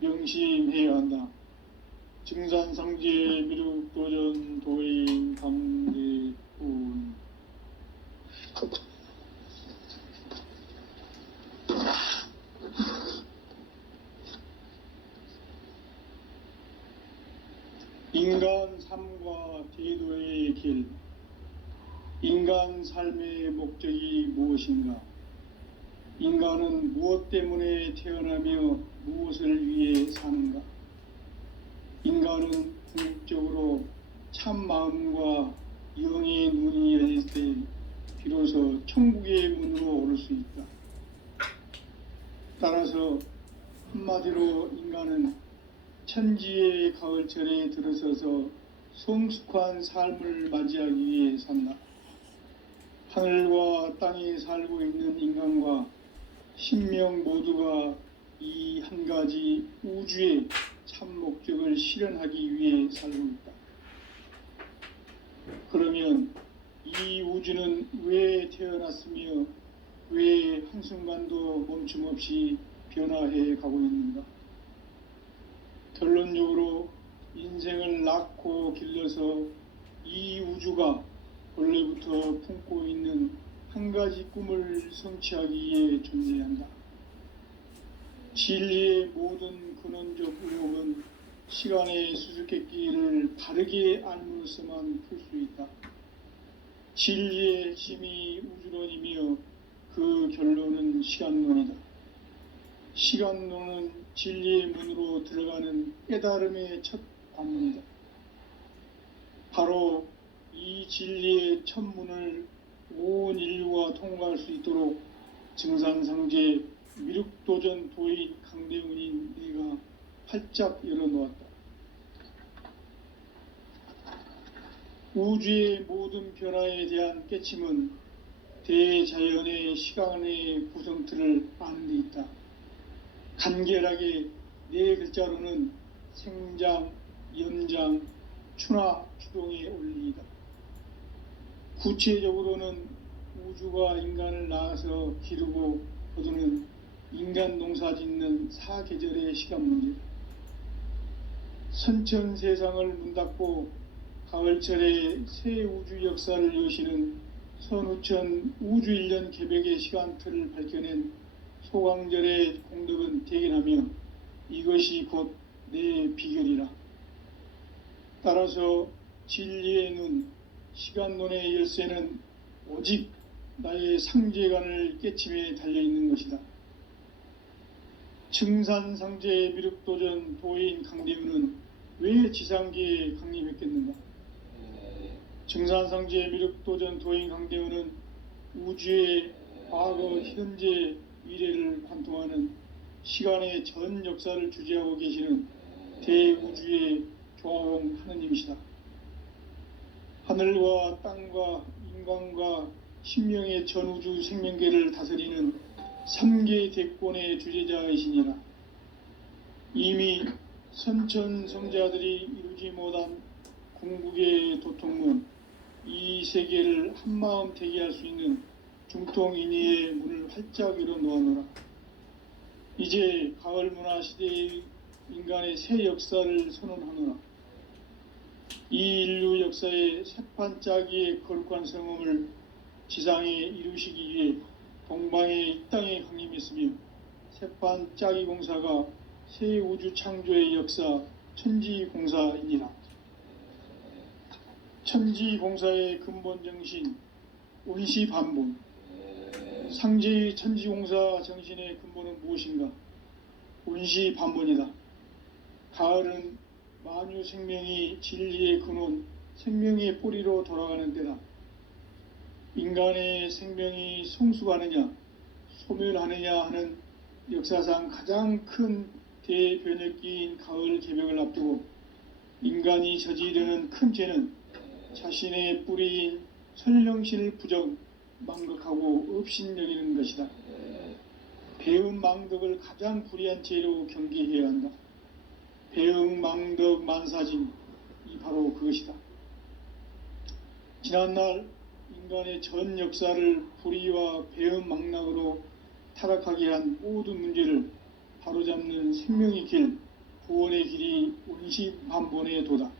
명심해야 한다. 증산상제 미륵도전 도인 강대훈. 인간 삶과 대도의 길. 인간 삶의 목적이 무엇인가? 인간은 무엇 때문에 태어나며 무엇을 위해 사는가? 인간은 궁극적으로 참 마음과 영의 눈이 열릴 때 비로소 천국의 문으로 오를 수 있다. 따라서 한마디로 인간은 천지의 가을철에 들어서서 성숙한 삶을 맞이하기 위해 산다. 하늘과 땅에 살고 있는 인간과 신명 모두가 이 한 가지 우주의 참 목적을 실현하기 위해 살고 있다. 그러면 이 우주는 왜 태어났으며 왜 한순간도 멈춤 없이 변화해 가고 있는가? 결론적으로 인생을 낳고 길러서 이 우주가 원래부터 품고 있는 한 가지 꿈을 성취하기 위해 존재한다. 진리의 모든 근원적 의혹은 시간의 수수께끼를 바르게 알므로서만 풀 수 있다. 진리의 핵심이 우주론이며 그 결론은 시간론이다. 시간론은 진리의 문으로 들어가는 깨달음의 첫 관문이다. 바로 이 진리의 첫 문을 온 인류가 통과할 수 있도록 증산상제 미륵도전 도인 강대훈인 내가 활짝 열어놓았다. 우주의 모든 변화에 대한 깨침은 대자연의 시간의 구성틀을 아는 데 있다. 간결하게 네 글자로는 생장, 연장, 추나 추동의 원리이다. 구체적으로는 우주가 인간을 낳아서 기르고 거두는 인간 농사 짓는 사계절의 시간 문제다. 선천 세상을 문닫고 가을철에 새 우주 역사를 여시는 선우천 우주 1년 개벽의 시간틀을 밝혀낸 소강절의 공덕은 대견하며 이것이 곧 내 비결이라. 따라서 진리의 눈, 시간론의 열쇠는 오직 나의 상제관을 깨침에 달려있는 것이다. 증산상제 미륵도전 도인 강대훈은 왜 지상계에 강림했겠는가? 증산상제 미륵도전 도인 강대훈은 우주의 과거, 현재, 미래를 관통하는 시간의 전 역사를 주재하고 계시는 대우주의 조화홍 하느님이시다. 하늘과 땅과 인간과 신명의 전우주 생명계를 다스리는 3개 대권의 주재자이시니라. 이미 선천성자들이 이루지 못한 궁극의 도통문, 이 세계를 한마음 되게 할 수 있는 중통인의의 문을 활짝 열어 놓아노라. 이제 가을 문화 시대의 인간의 새 역사를 선언하노라. 이 인류 역사의 새판짜기의 거룩한 성음을 지상에 이루시기 위해 동방의 이 땅에 강림했으며 새판짜기 공사가 새 우주 창조의 역사 천지공사이니라. 천지공사의 근본 정신 온시반본, 상제의 천지공사 정신의 근본은 무엇인가? 온시반본이다. 가을은 만유 생명이 진리의 근원, 생명의 뿌리로 돌아가는 때다. 인간의 생명이 성숙하느냐, 소멸하느냐 하는 역사상 가장 큰 대변혁기인 가을 개벽을 앞두고 인간이 저지르는 큰 죄는 자신의 뿌리인 설령신을 부정, 망극하고 업신여기는 것이다. 배은 망덕을 가장 불의한 죄로 경계해야 한다. 배응 망덕 만사짐이 바로 그것이다. 지난날 인간의 전 역사를 불의와 배응 망락으로 타락하게 한 모든 문제를 바로잡는 생명의 길, 구원의 길이 온시반본의 도다.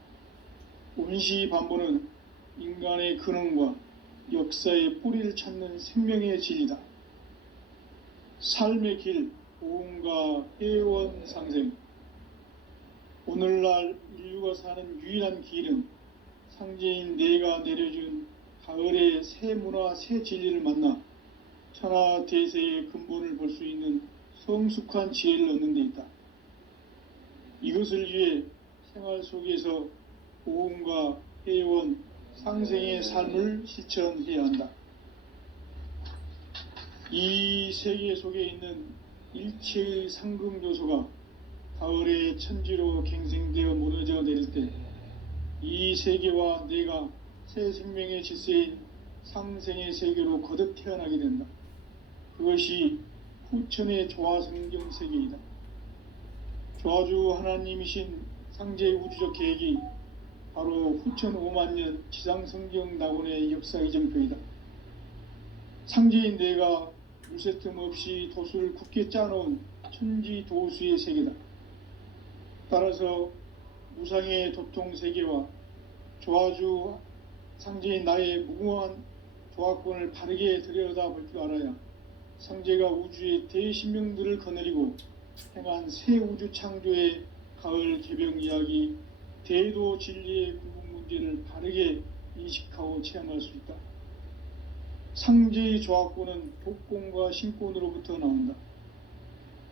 온시반본은 인간의 근원과 역사의 뿌리를 찾는 생명의 진리다. 삶의 길, 보험과 회원 상생. 오늘날 인류가 사는 유일한 길은 상제인 내가 내려준 가을의 새 문화, 새 진리를 만나 천하 대세의 근본을 볼 수 있는 성숙한 지혜를 얻는 데 있다. 이것을 위해 생활 속에서 고음과 회원, 상생의 삶을 실천해야 한다. 이 세계 속에 있는 일체의 상금 요소가 가을의 천지로 갱생되어 무너져 내릴 때 이 세계와 내가 새 생명의 질서인 상생의 세계로 거듭 태어나게 된다. 그것이 후천의 조화성경 세계이다. 조화주 하나님이신 상제의 우주적 계획이 바로 후천 5만 년 지상성경 낙원의 역사 이정표이다. 상제인 내가 물새틈 없이 도수를 굳게 짜놓은 천지 도수의 세계다. 따라서 무상의 도통 세계와 조화주 상제인 나의 무궁한 조화권을 바르게 들여다볼 줄 알아야 상제가 우주의 대신명들을 거느리고 행한 새 우주 창조의 가을 개병 이야기, 대도 진리의 구분 문제를 바르게 인식하고 체험할 수 있다. 상제의 조화권은 독권과 신권으로부터 나온다.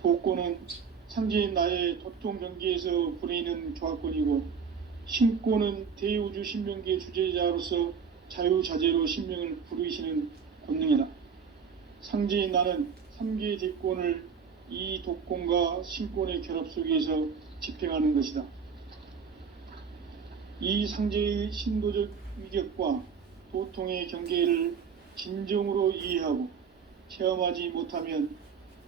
독권은 상제인 나의 도통 경계에서 보내는 조화권이고, 신권은 대우주 신명기의 주제자로서 자유자재로 신명을 부르시는 권능이다. 상제인 나는 3개의 대권을 이 독권과 신권의 결합 속에서 집행하는 것이다. 이 상제의 신도적 위격과 도통의 경계를 진정으로 이해하고 체험하지 못하면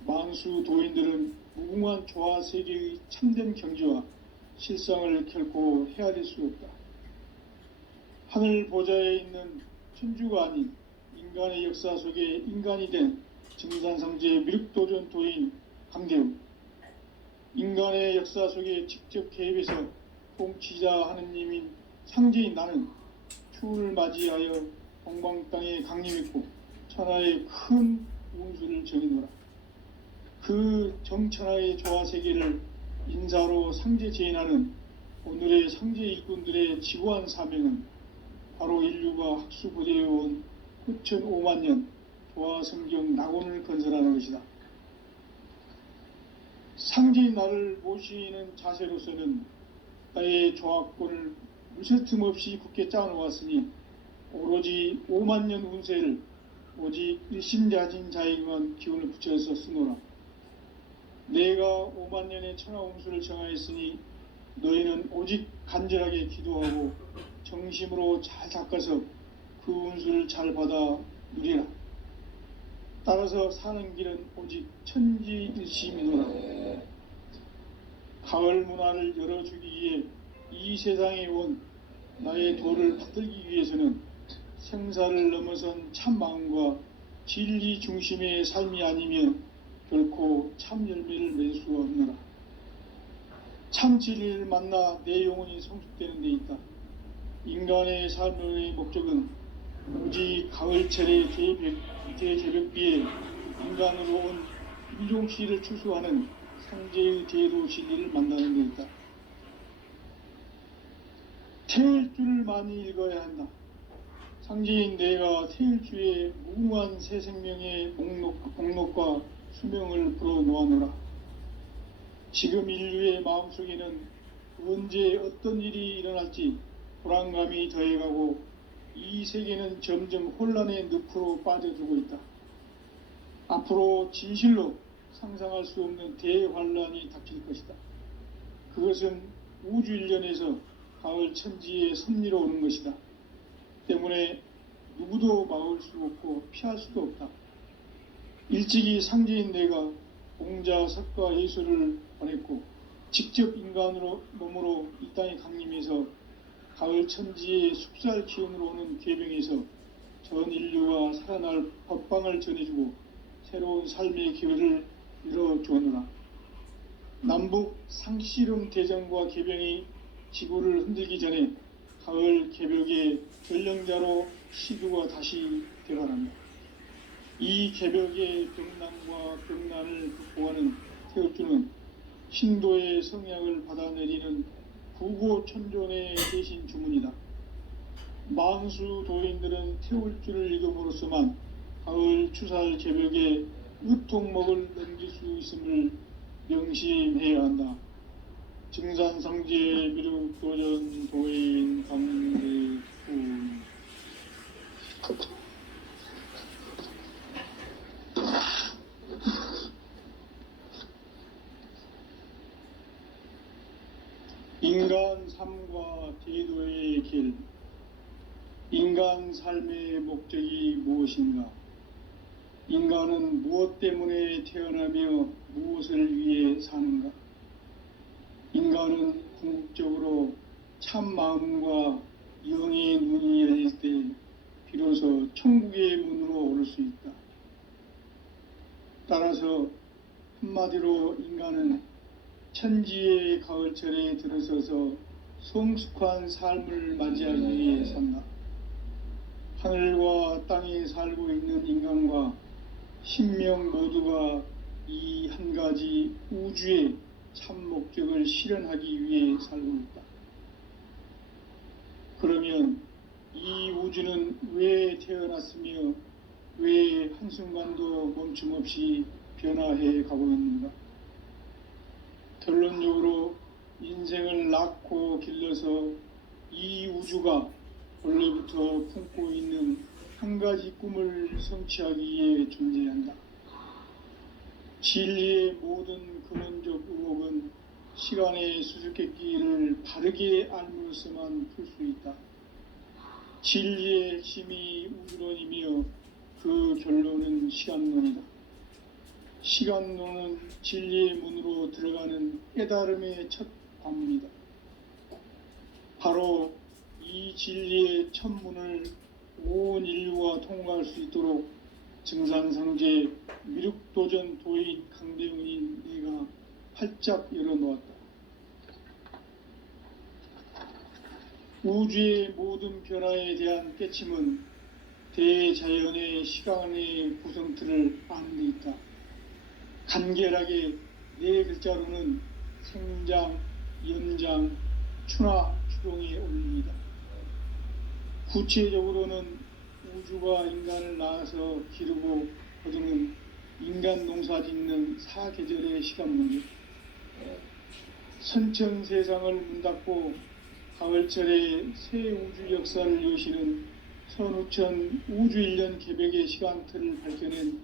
만수 도인들은 무궁한 조화 세계의 참된 경지와 실상을 결코 헤아릴 수 없다. 하늘 보좌에 있는 천주가 아닌 인간의 역사 속에 인간이 된 증산상제의 미륵도전 도인 강대우, 인간의 역사 속에 직접 개입해서 통치자 하느님인 상제인 나는 추운을 맞이하여 동방 땅에 강림했고 천하의 큰 운수를 정해놓으라. 그 정천하의 조화 세계를 인사로 상제 제인하는 오늘의 상제 일꾼들의 지구한 사명은 바로 인류가 학수고대해온 후천 5만 년 조화 성경 낙원을 건설하는 것이다. 상제인 나를 모시는 자세로서는 나의 조화권을 무쇠틈 없이 굳게 짜놓았으니 오로지 5만 년 운세를 오직 일심자진 자에게만 기운을 붙여서 쓰노라. 내가 5만 년의 천하 운수를 정하였으니 너희는 오직 간절하게 기도하고 정심으로 잘 닦아서 그 운수를 잘 받아 누리라. 따라서 사는 길은 오직 천지일심이노라. 가을 문화를 열어주기 위해 이 세상에 온 나의 도를 받들기 위해서는 생사를 넘어선 참 마음과 진리 중심의 삶이 아니면 결코 참 열매를 맺을 수가 없노라. 참 진리를 만나 내 영혼이 성숙되는 데 있다. 인간의 삶의 목적은 오직 가을철의 대제벽비에 인간으로 온 인종시를 추수하는 상제의 대도 진리를 만나는 데 있다. 태일주를 많이 읽어야 한다. 상제인 내가 태일주의 무궁한 새 생명의 목록과 수명을 불어놓아노라. 지금 인류의 마음속에는 언제 어떤 일이 일어날지 불안감이 더해가고 이 세계는 점점 혼란의 늪으로 빠져들고 있다. 앞으로 진실로 상상할 수 없는 대환란이 닥칠 것이다. 그것은 우주 일련에서 가을 천지의 섭리로 오는 것이다. 때문에 누구도 막을 수 없고 피할 수도 없다. 일찍이 상제인 내가 공자, 석가, 예수를 보냈고 직접 인간으로 몸으로 이 땅에 강림해서 가을 천지의 숲살 기운으로 오는 계병에서 전 인류가 살아날 법방을 전해주고 새로운 삶의 기회를 열어주었노라. 남북 상씨름 대전과 계병이 지구를 흔들기 전에 가을 개벽의 전령자로 시두가 다시 되어간다. 이 개벽의 병난과 병난을 극복하는 태울주는 신도의 성향을 받아내리는 구고천존의 대신 주문이다. 만수 도인들은 태울주를 읽음으로써만 가을 추살 개벽의 으통목을 넘길 수 있음을 명심해야 한다. 증산상제 미륵도전 도인 강대훈. 인간 삶과 대도의 길. 인간 삶의 목적이 무엇인가? 인간은 무엇 때문에 태어나며 무엇을 위해 사는가? 인간은 궁극적으로 참 마음과 영의 눈이 열릴 때 비로소 천국의 문으로 오를 수 있다. 따라서 한마디로 인간은 천지의 가을철에 들어서서 성숙한 삶을 맞이하기 위해 산다. 하늘과 땅에 살고 있는 인간과 신명 모두가 이 한 가지 우주의 참 목적을 실현하기 위해 살고 있다. 그러면 이 우주는 왜 태어났으며 왜 한순간도 멈춤 없이 변화해 가고 있는가? 결론적으로 인생을 낳고 길러서 이 우주가 원래부터 품고 있는 한 가지 꿈을 성취하기 위해 존재한다. 진리의 모든 근원적 의혹은 시간의 수수께끼를 바르게 알므로서만 풀 수 있다. 진리의 핵심이 우주론이며 그 결론은 시간론이다. 시간론은 진리의 문으로 들어가는 깨달음의 첫 관문이다. 바로 이 진리의 첫 문을 온 인류가 통과할 수 있도록 증산상제 미륵도전 도인 강대훈인 내가 활짝 열어놓았다. 우주의 모든 변화에 대한 깨침은 대자연의 시간의 구성틀을 아는 데 있다. 간결하게 네 글자로는 생장, 연장, 추나 추동의 원리이다. 구체적으로는 우주가 인간을 낳아서 기르고 거두는 인간 농사 짓는 사계절의 시간 문제, 선천 세상을 문 닫고 가을철에 새 우주 역사를 여시는 선우천 우주 1년 개벽의 시간틀을 밝혀낸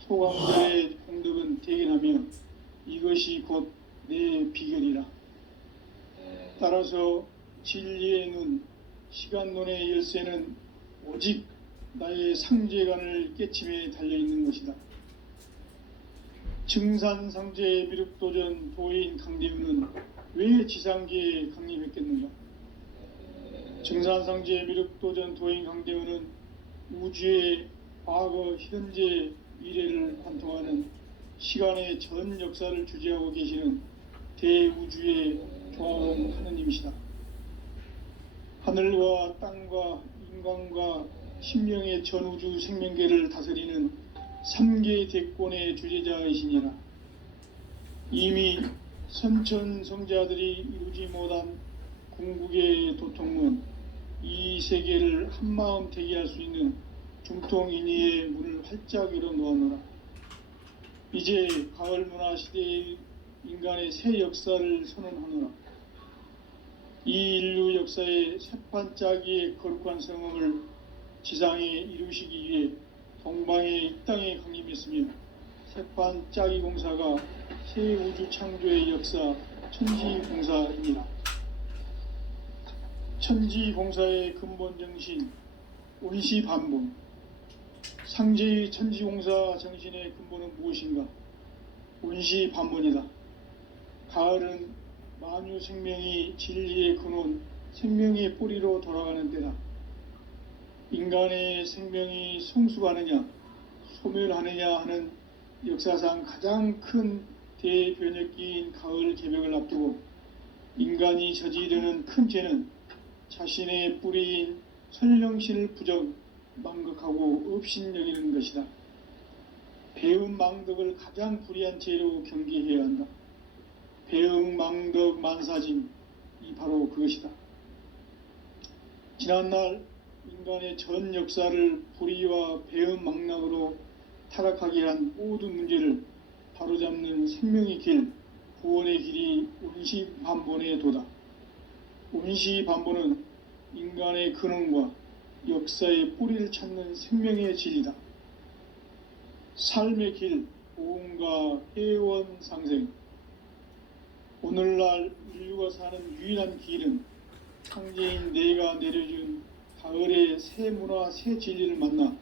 소강자의 공덕은 대견하며 이것이 곧 내 비결이라. 따라서 진리의 눈, 시간론의 열쇠는 오직 나의 상제관을 깨침에 달려있는 것이다. 증산상제 미륵도전 도인 강대훈은 왜 지상계에 강림했겠는가? 증산상제 미륵도전 도인 강대훈은 우주의 과거, 현재, 미래를 관통하는 시간의 전 역사를 주재하고 계시는 대우주의 조화로운 하느님이시다. 하늘과 땅과 인간과 신명의 전우주 생명계를 다스리는 3계 대권의 주재자이시니라. 이미 선천성자들이 이루지 못한 궁극의 도통문, 이 세계를 한마음 대기할 수 있는 중통인의의 문을 활짝 열어놓았노라. 이제 가을 문화 시대의 인간의 새 역사를 선언하노라. 이 인류 역사의 새판짜기의 거룩한 성음을 지상에 이루시기 위해 동방의 이 땅에 강림했으며 새판짜기 공사가 새 우주 창조의 역사 천지공사입니다. 천지공사의 근본 정신 온시반복. 상제의 천지공사 정신의 근본은 무엇인가? 온시반복이다. 가을은 만유 생명이 진리의 근원, 생명의 뿌리로 돌아가는 때다. 인간의 생명이 성숙하느냐, 소멸하느냐 하는 역사상 가장 큰 대변혁기인 가을 개벽을 앞두고 인간이 저지르는 큰 죄는 자신의 뿌리인 설령신을 부정, 망극하고 업신여기는 것이다. 배음 망덕을 가장 불의한 죄로 경계해야 한다. 배응 망덕 만사짐이 바로 그것이다. 지난날 인간의 전 역사를 불의와 배응 망락으로 타락하게 한 모든 문제를 바로잡는 생명의 길, 구원의 길이 운시반본에 도다. 운시반본은 인간의 근원과 역사의 뿌리를 찾는 생명의 진리다. 삶의 길, 보험과 회원 상생. 오늘날 인류가 사는 유일한 길은 창제인 내가 내려준 가을의 새 문화, 새 진리를 만나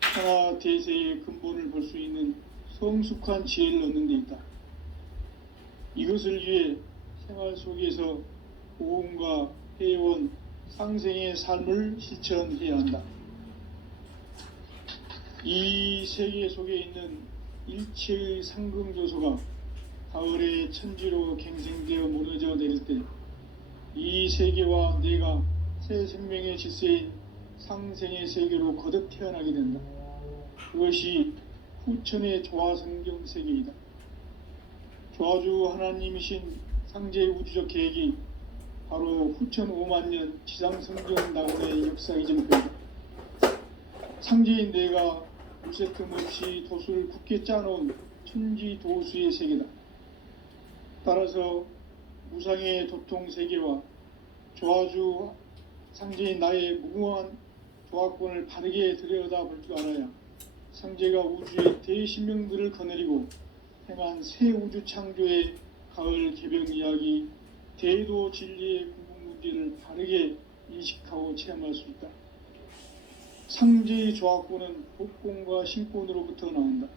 천하 대세의 근본을 볼 수 있는 성숙한 지혜를 얻는 데 있다. 이것을 위해 생활 속에서 보험과 회원, 상생의 삶을 실천해야 한다. 이 세계 속에 있는 일체의 상승조소가 가을의 천지로 갱생되어 무너져 내릴 때 이 세계와 내가 새 생명의 질서인 상생의 세계로 거듭 태어나게 된다. 그것이 후천의 조화성경 세계이다. 조화주 하나님이신 상제의 우주적 계획이 바로 후천 5만 년 지상성경 낙원의 역사 이전표이다. 상제인 내가 무쇠틈 없이 도수를 굳게 짜놓은 천지 도수의 세계다. 따라서 무상의 도통 세계와 조화주 상제인 나의 무궁한 조화권을 바르게 들여다볼 줄 알아야 상제가 우주의 대신명들을 거느리고 행한 새 우주 창조의 가을 개벽 이야기, 대도 진리의 궁극 문제를 바르게 인식하고 체험할 수 있다. 상제의 조화권은 복권과 신권으로부터 나온다.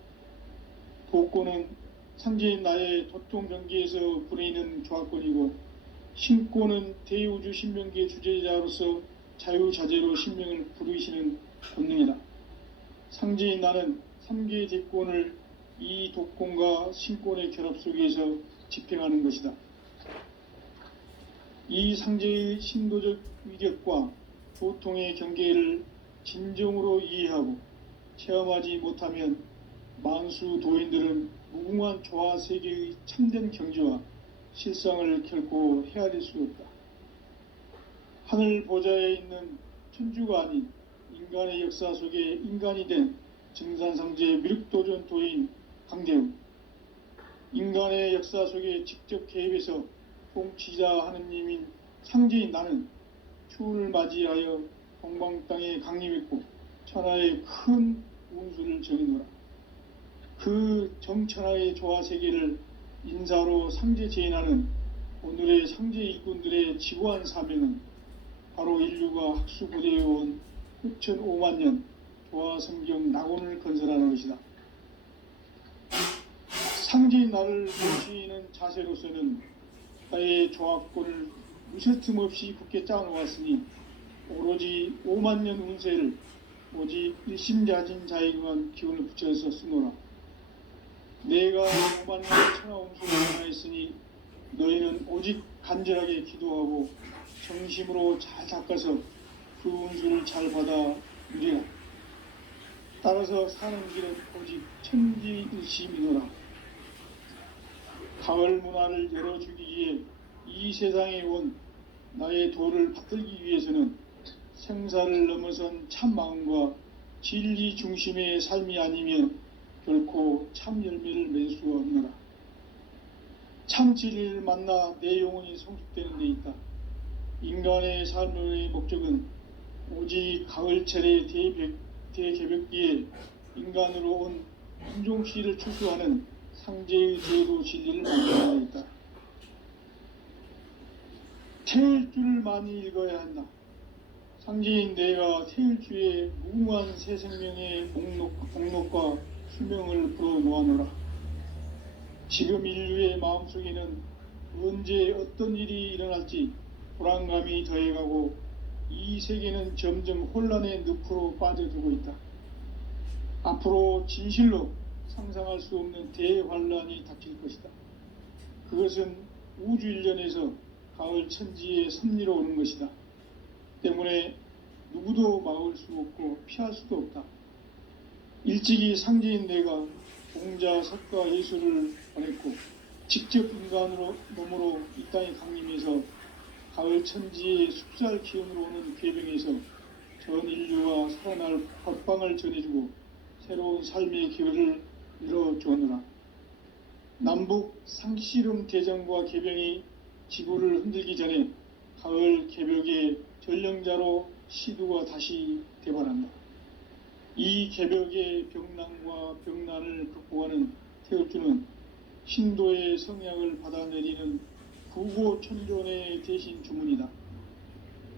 복권은 상제인 나의 도통 경계에서 부리는 조화권이고, 신권은 대우주 신명기의 주제자로서 자유자재로 신명을 부르시는 본능이다. 상제인 나는 3개의 대권을 이 독권과 신권의 결합 속에서 집행하는 것이다. 이 상제의 신도적 위격과 도통의 경계를 진정으로 이해하고 체험하지 못하면 만수 도인들은 무궁한 조화 세계의 참된 경지와 실상을 결코 헤아릴 수 없다. 하늘 보좌에 있는 천주가 아닌 인간의 역사 속에 인간이 된 증산상제의 미륵도전 도인 강대우, 인간의 역사 속에 직접 개입해서 통치자 하느님인 상제인 나는 추운을 맞이하여 동방 땅에 강림했고 천하의 큰 운수를 정해노라. 그 정천하의 조화 세계를 인사로 상제 제인하는 오늘의 상제 일꾼들의 지구한 사명은 바로 인류가 학수고대해온 후천 5만 년 조화 성경 낙원을 건설하는 것이다. 상제인 나를 모시는 자세로서는 나의 조합권을 무쇠틈 없이 굳게 짜놓았으니 오로지 5만 년 운세를 오직 일심자진 자에게만 기운을 붙여서 쓰노라. 내가 5만 년 천하 운수를 전하였으니 너희는 오직 간절하게 기도하고 정심으로 잘 닦아서 그 운수를 잘 받아 누리라. 따라서 사는 길은 오직 천지일심이노라. 가을 문화를 열어주기 위해 이 세상에 온 나의 도를 받들기 위해서는 생사를 넘어선 참 마음과 진리 중심의 삶이 아니면 결코 참 열매를 맺을 수가 없노라. 참 진리를 만나 내 영혼이 성숙되는 데 있다. 인간의 삶의 목적은 오직 가을철의 대개벽기에 인간으로 온 인종시를 추수하는 상제의 제도 진리를 만들어야 있다. 태일 줄을 많이 읽어야 한다. 상제인 내가 태일주의 무궁한 새 생명의 목록과 수명을 풀어놓아노라. 지금 인류의 마음속에는 언제 어떤 일이 일어날지 불안감이 더해가고 이 세계는 점점 혼란의 늪으로 빠져들고 있다. 앞으로 진실로 상상할 수 없는 대환란이 닥칠 것이다. 그것은 우주 일련에서 가을 천지의 섭리로 오는 것이다. 때문에 누구도 막을 수 없고 피할 수도 없다. 일찍이 상제인 내가 공자, 석가, 예수를 보냈고 직접 인간으로 몸으로 이 땅에 강림해서 가을 천지의 숲살 기운으로 오는 궤병에서 전 인류가 살아날 법방을 전해주고 새로운 삶의 기회를 열어주었노라. 남북 상씨름 대전과 개병이 지구를 흔들기 전에 가을 개벽의 전령자로 시두가 다시 대발한다. 이 개벽의 병난과 병난을 극복하는 태울주는 신도의 성약을 받아내리는 구고천존의 대신 주문이다.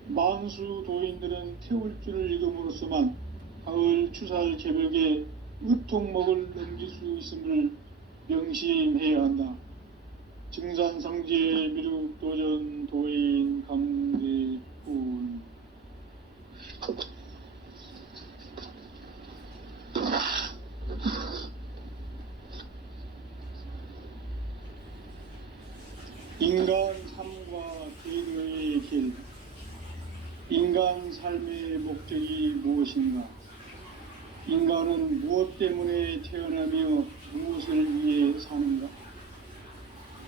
만수 도인들은 태울주를 읽음으로써만 가을 추살 개벽의 의통목을 넘길 수 있음을 명심해야 한다. 증산상제 미륵도전 도인 강대군. 인간 삶과 계도의 길. 인간 삶의 목적이 무엇인가? 인간은 무엇 때문에 태어나며 무엇을 위해 사는가?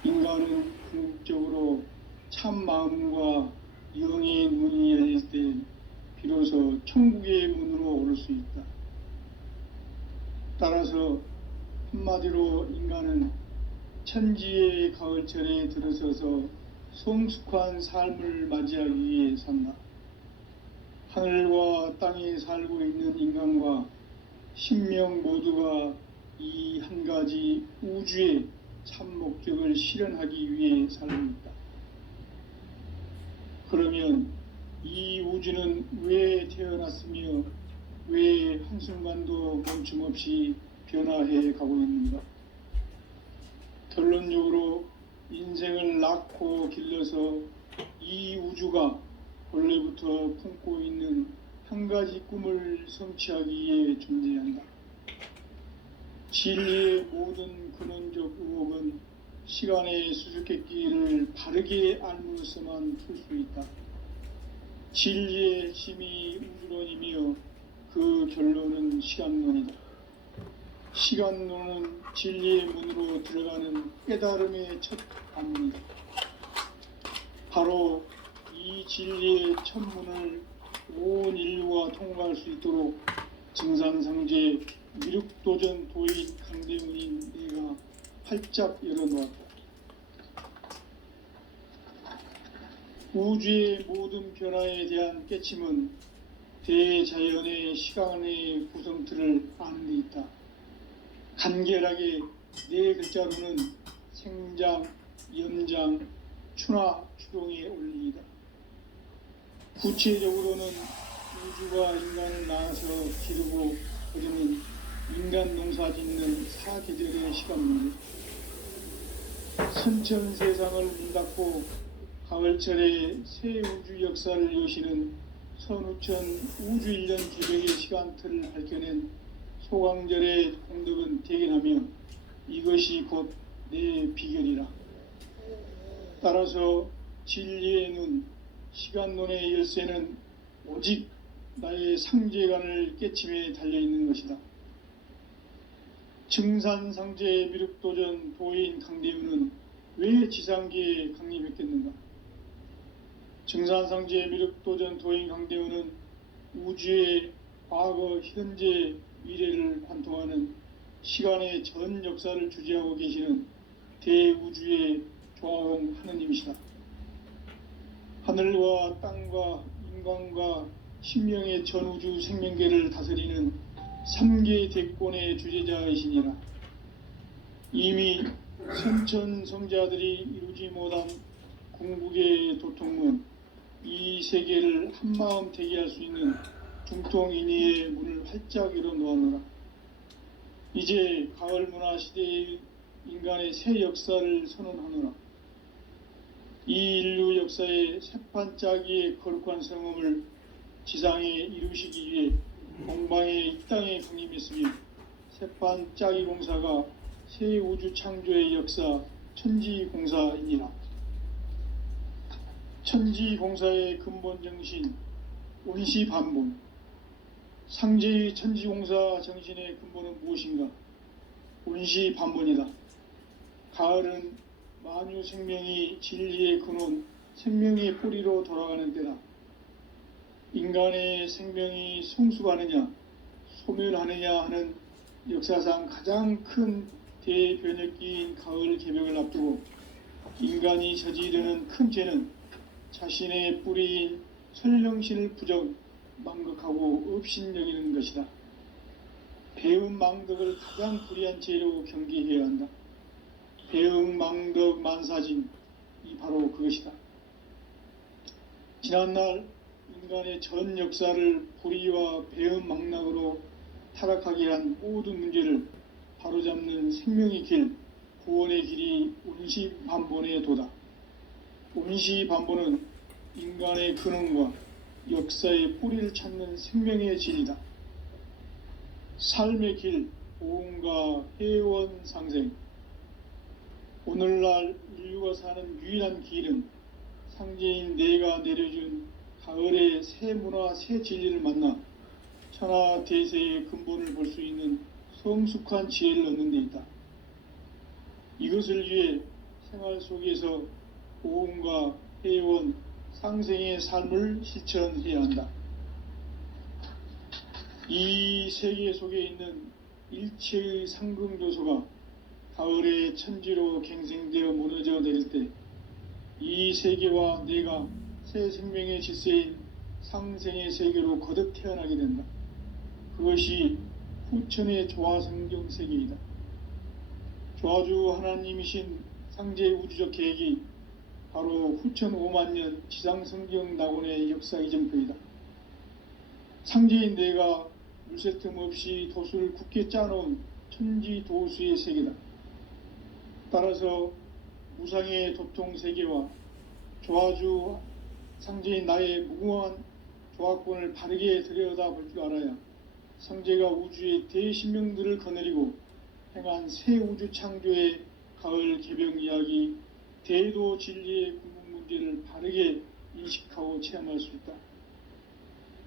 인간은 궁극적으로 참 마음과 영의 문이 열릴 때 비로소 천국의 문으로 오를 수 있다. 따라서 한마디로 인간은 천지의 가을철에 들어서서 성숙한 삶을 맞이하기 위해 산다. 하늘과 땅에 살고 있는 인간과 신명 모두가 이 한 가지 우주의 참 목적을 실현하기 위해 살고 있다. 그러면 이 우주는 왜 태어났으며 왜 한순간도 멈춤없이 변화해 가고 있는가? 결론적으로 인생을 낳고 길러서 이 우주가 본래부터 품고 있는 한 가지 꿈을 성취하기 위해 존재한다. 진리의 모든 근원적 의혹은 시간의 수수께끼를 바르게 알므로서만 풀 수 있다. 진리의 핵심이 우주론이며 그 결론은 시간론이다. 시간론은 진리의 문으로 들어가는 깨달음의 첫 관문이다. 바로 이 진리의 첫 문을 온 인류가 통과할 수 있도록 증산상제 미륵도전 도인 강대문인 내가 활짝 열어놓았다. 우주의 모든 변화에 대한 깨침은 대자연의 시간의 구성틀을 아는 데 있다. 간결하게 네 글자로는 생장, 연장, 추나 추동의 원리이다. 구체적으로는 우주가 인간을 낳아서 기르고 그리는 인간 농사 짓는 사계절의 시간 문제. 선천 세상을 문 닫고 가을철에 새 우주 역사를 여시는 선우천 우주 1년 기백의 시간틀을 밝혀낸 소강절의 공덕은 대견하며 이것이 곧 내 비결이라. 따라서 진리의 눈, 시간론의 열쇠는 오직 나의 상제관을 깨침에 달려있는 것이다. 증산상제 미륵도전 도인 강대윤은 왜 지상계에 강림했겠는가? 증산상제 미륵도전 도인 강대윤은 우주의 과거, 현재, 미래를 관통하는 시간의 전 역사를 주재하고 계시는 대우주의 조화원 하느님이시다. 하늘과 땅과 인간과 신명의 전우주 생명계를 다스리는 3계 대권의 주재자이시니라. 이미 선천성자들이 이루지 못한 궁극의 도통문, 이 세계를 한마음 되게 할 수 있는 중통인의의 문을 활짝 열어놓았노라. 이제 가을 문화 시대의 인간의 새 역사를 선언하노라. 이 인류 역사의 새판짜기의 거룩한 성음을 지상에 이루시기 위해 공방의 이 땅에 강림했으며 새판짜기 공사가 새 우주 창조의 역사 천지공사이니라. 천지공사의 근본 정신 온시반본. 상제의 천지공사 정신의 근본은 무엇인가? 온시반본이다. 가을은 만유 생명이 진리의 근원, 생명의 뿌리로 돌아가는 때다. 인간의 생명이 성숙하느냐, 소멸하느냐 하는 역사상 가장 큰 대변혁기인 가을 개벽을 앞두고 인간이 저지르는 큰 죄는 자신의 뿌리인 설령신을 부정 망극하고 업신여기는 것이다. 배음 망덕을 가장 불의한 죄로 경계해야 한다. 배음 망덕 만사진, 이 바로 그것이다. 지난날 인간의 전 역사를 불의와 배음 망락으로 타락하게 한 모든 문제를 바로잡는 생명의 길, 구원의 길이 운시반본의 도다. 운시반본은 인간의 근원과 역사의 뿌리를 찾는 생명의 진리다. 삶의 길, 보응과 회원 상생. 오늘날 인류가 사는 유일한 길은 상제인 내가 내려준 가을의 새 문화, 새 진리를 만나 천하 대세의 근본을 볼 수 있는 성숙한 지혜를 얻는 데 있다. 이것을 위해 생활 속에서 보응과 회원, 상생의 삶을 실천해야 한다. 이 세계 속에 있는 일체의 상승조소가 가을의 천지로 갱생되어 무너져 내릴 때 이 세계와 내가 새 생명의 질서인 상생의 세계로 거듭 태어나게 된다. 그것이 후천의 조화성경 세계이다. 조화주 하나님이신 상제 우주적 계획이 바로 후천 5만년 지상성경 낙원의 역사 이전표이다. 상제인 내가 물새 틈 없이 도수를 굳게 짜놓은 천지도수의 세계다. 따라서 무상의 도통 세계와 조화주 상제인 나의 무궁한 조화권을 바르게 들여다볼 줄 알아야 상제가 우주의 대신명들을 거느리고 행한 새 우주 창조의 가을 개벽 이야기, 대도 진리의 궁극 문제를 바르게 인식하고 체험할 수 있다.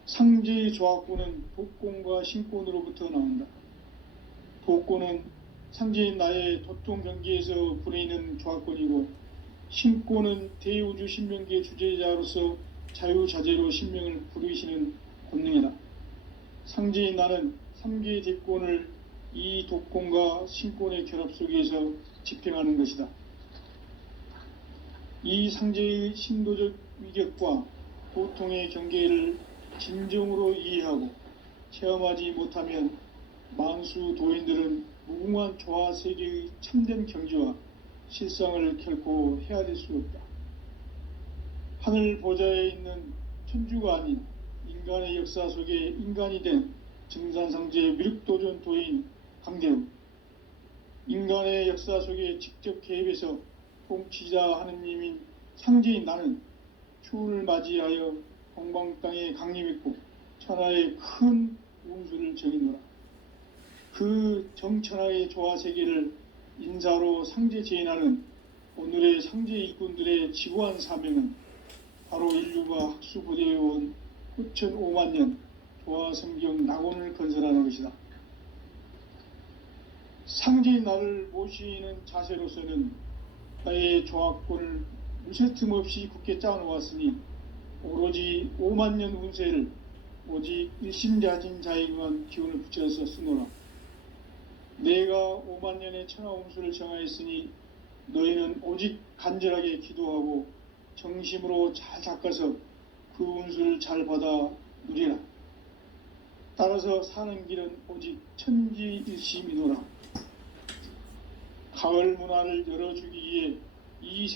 상제의 조화권은 독권과 신권으로부터 나온다. 독권은 상제인 나의 도통 경계에서 부리는 조화권이고, 신권은 대우주 신명기의 주제자로서 자유자재로 신명을 부르시는 권능이다. 상제인 나는 3개의 대권을 이 독권과 신권의 결합 속에서 집행하는 것이다. 이 상제의 신도적 위격과 도통의 경계를 진정으로 이해하고 체험하지 못하면 만수 도인들은 무궁한 조화 세계의 참된 경지와 실상을 결코 헤아릴 수 없다. 하늘 보좌에 있는 천주가 아닌 인간의 역사 속에 인간이 된 증산상제 미륵도전 도인 강대우, 인간의 역사 속에 직접 개입해서 통치자 하느님인 상제인 나는 추운을 맞이하여 동방 땅에 강림했고 천하의 큰 운수를 정의노라. 그 정천하의 조화세계를 인사로 상제 제인하는 오늘의 상제 일꾼들의 지고한 사명은 바로 인류가 학수고대해온 후천 5만년 조화성경 낙원을 건설하는 것이다. 상제인 나를 모시는 자세로서는 나의 조화권을 무쇠 틈 없이 굳게 짜놓았으니 오로지 5만년 운세를 오직 일심자진 자에게만 기운을 붙여서 쓰노라. 내가 5만년의 천하 운수를 정하였으니 너희는 오직 간절하게 기도하고 정심으로 잘 닦아서 그 운수를 잘 받아 누리라. 따라서 사는 길은 오직 천지일심이노라. 가을 문화를 열어주기 위해 이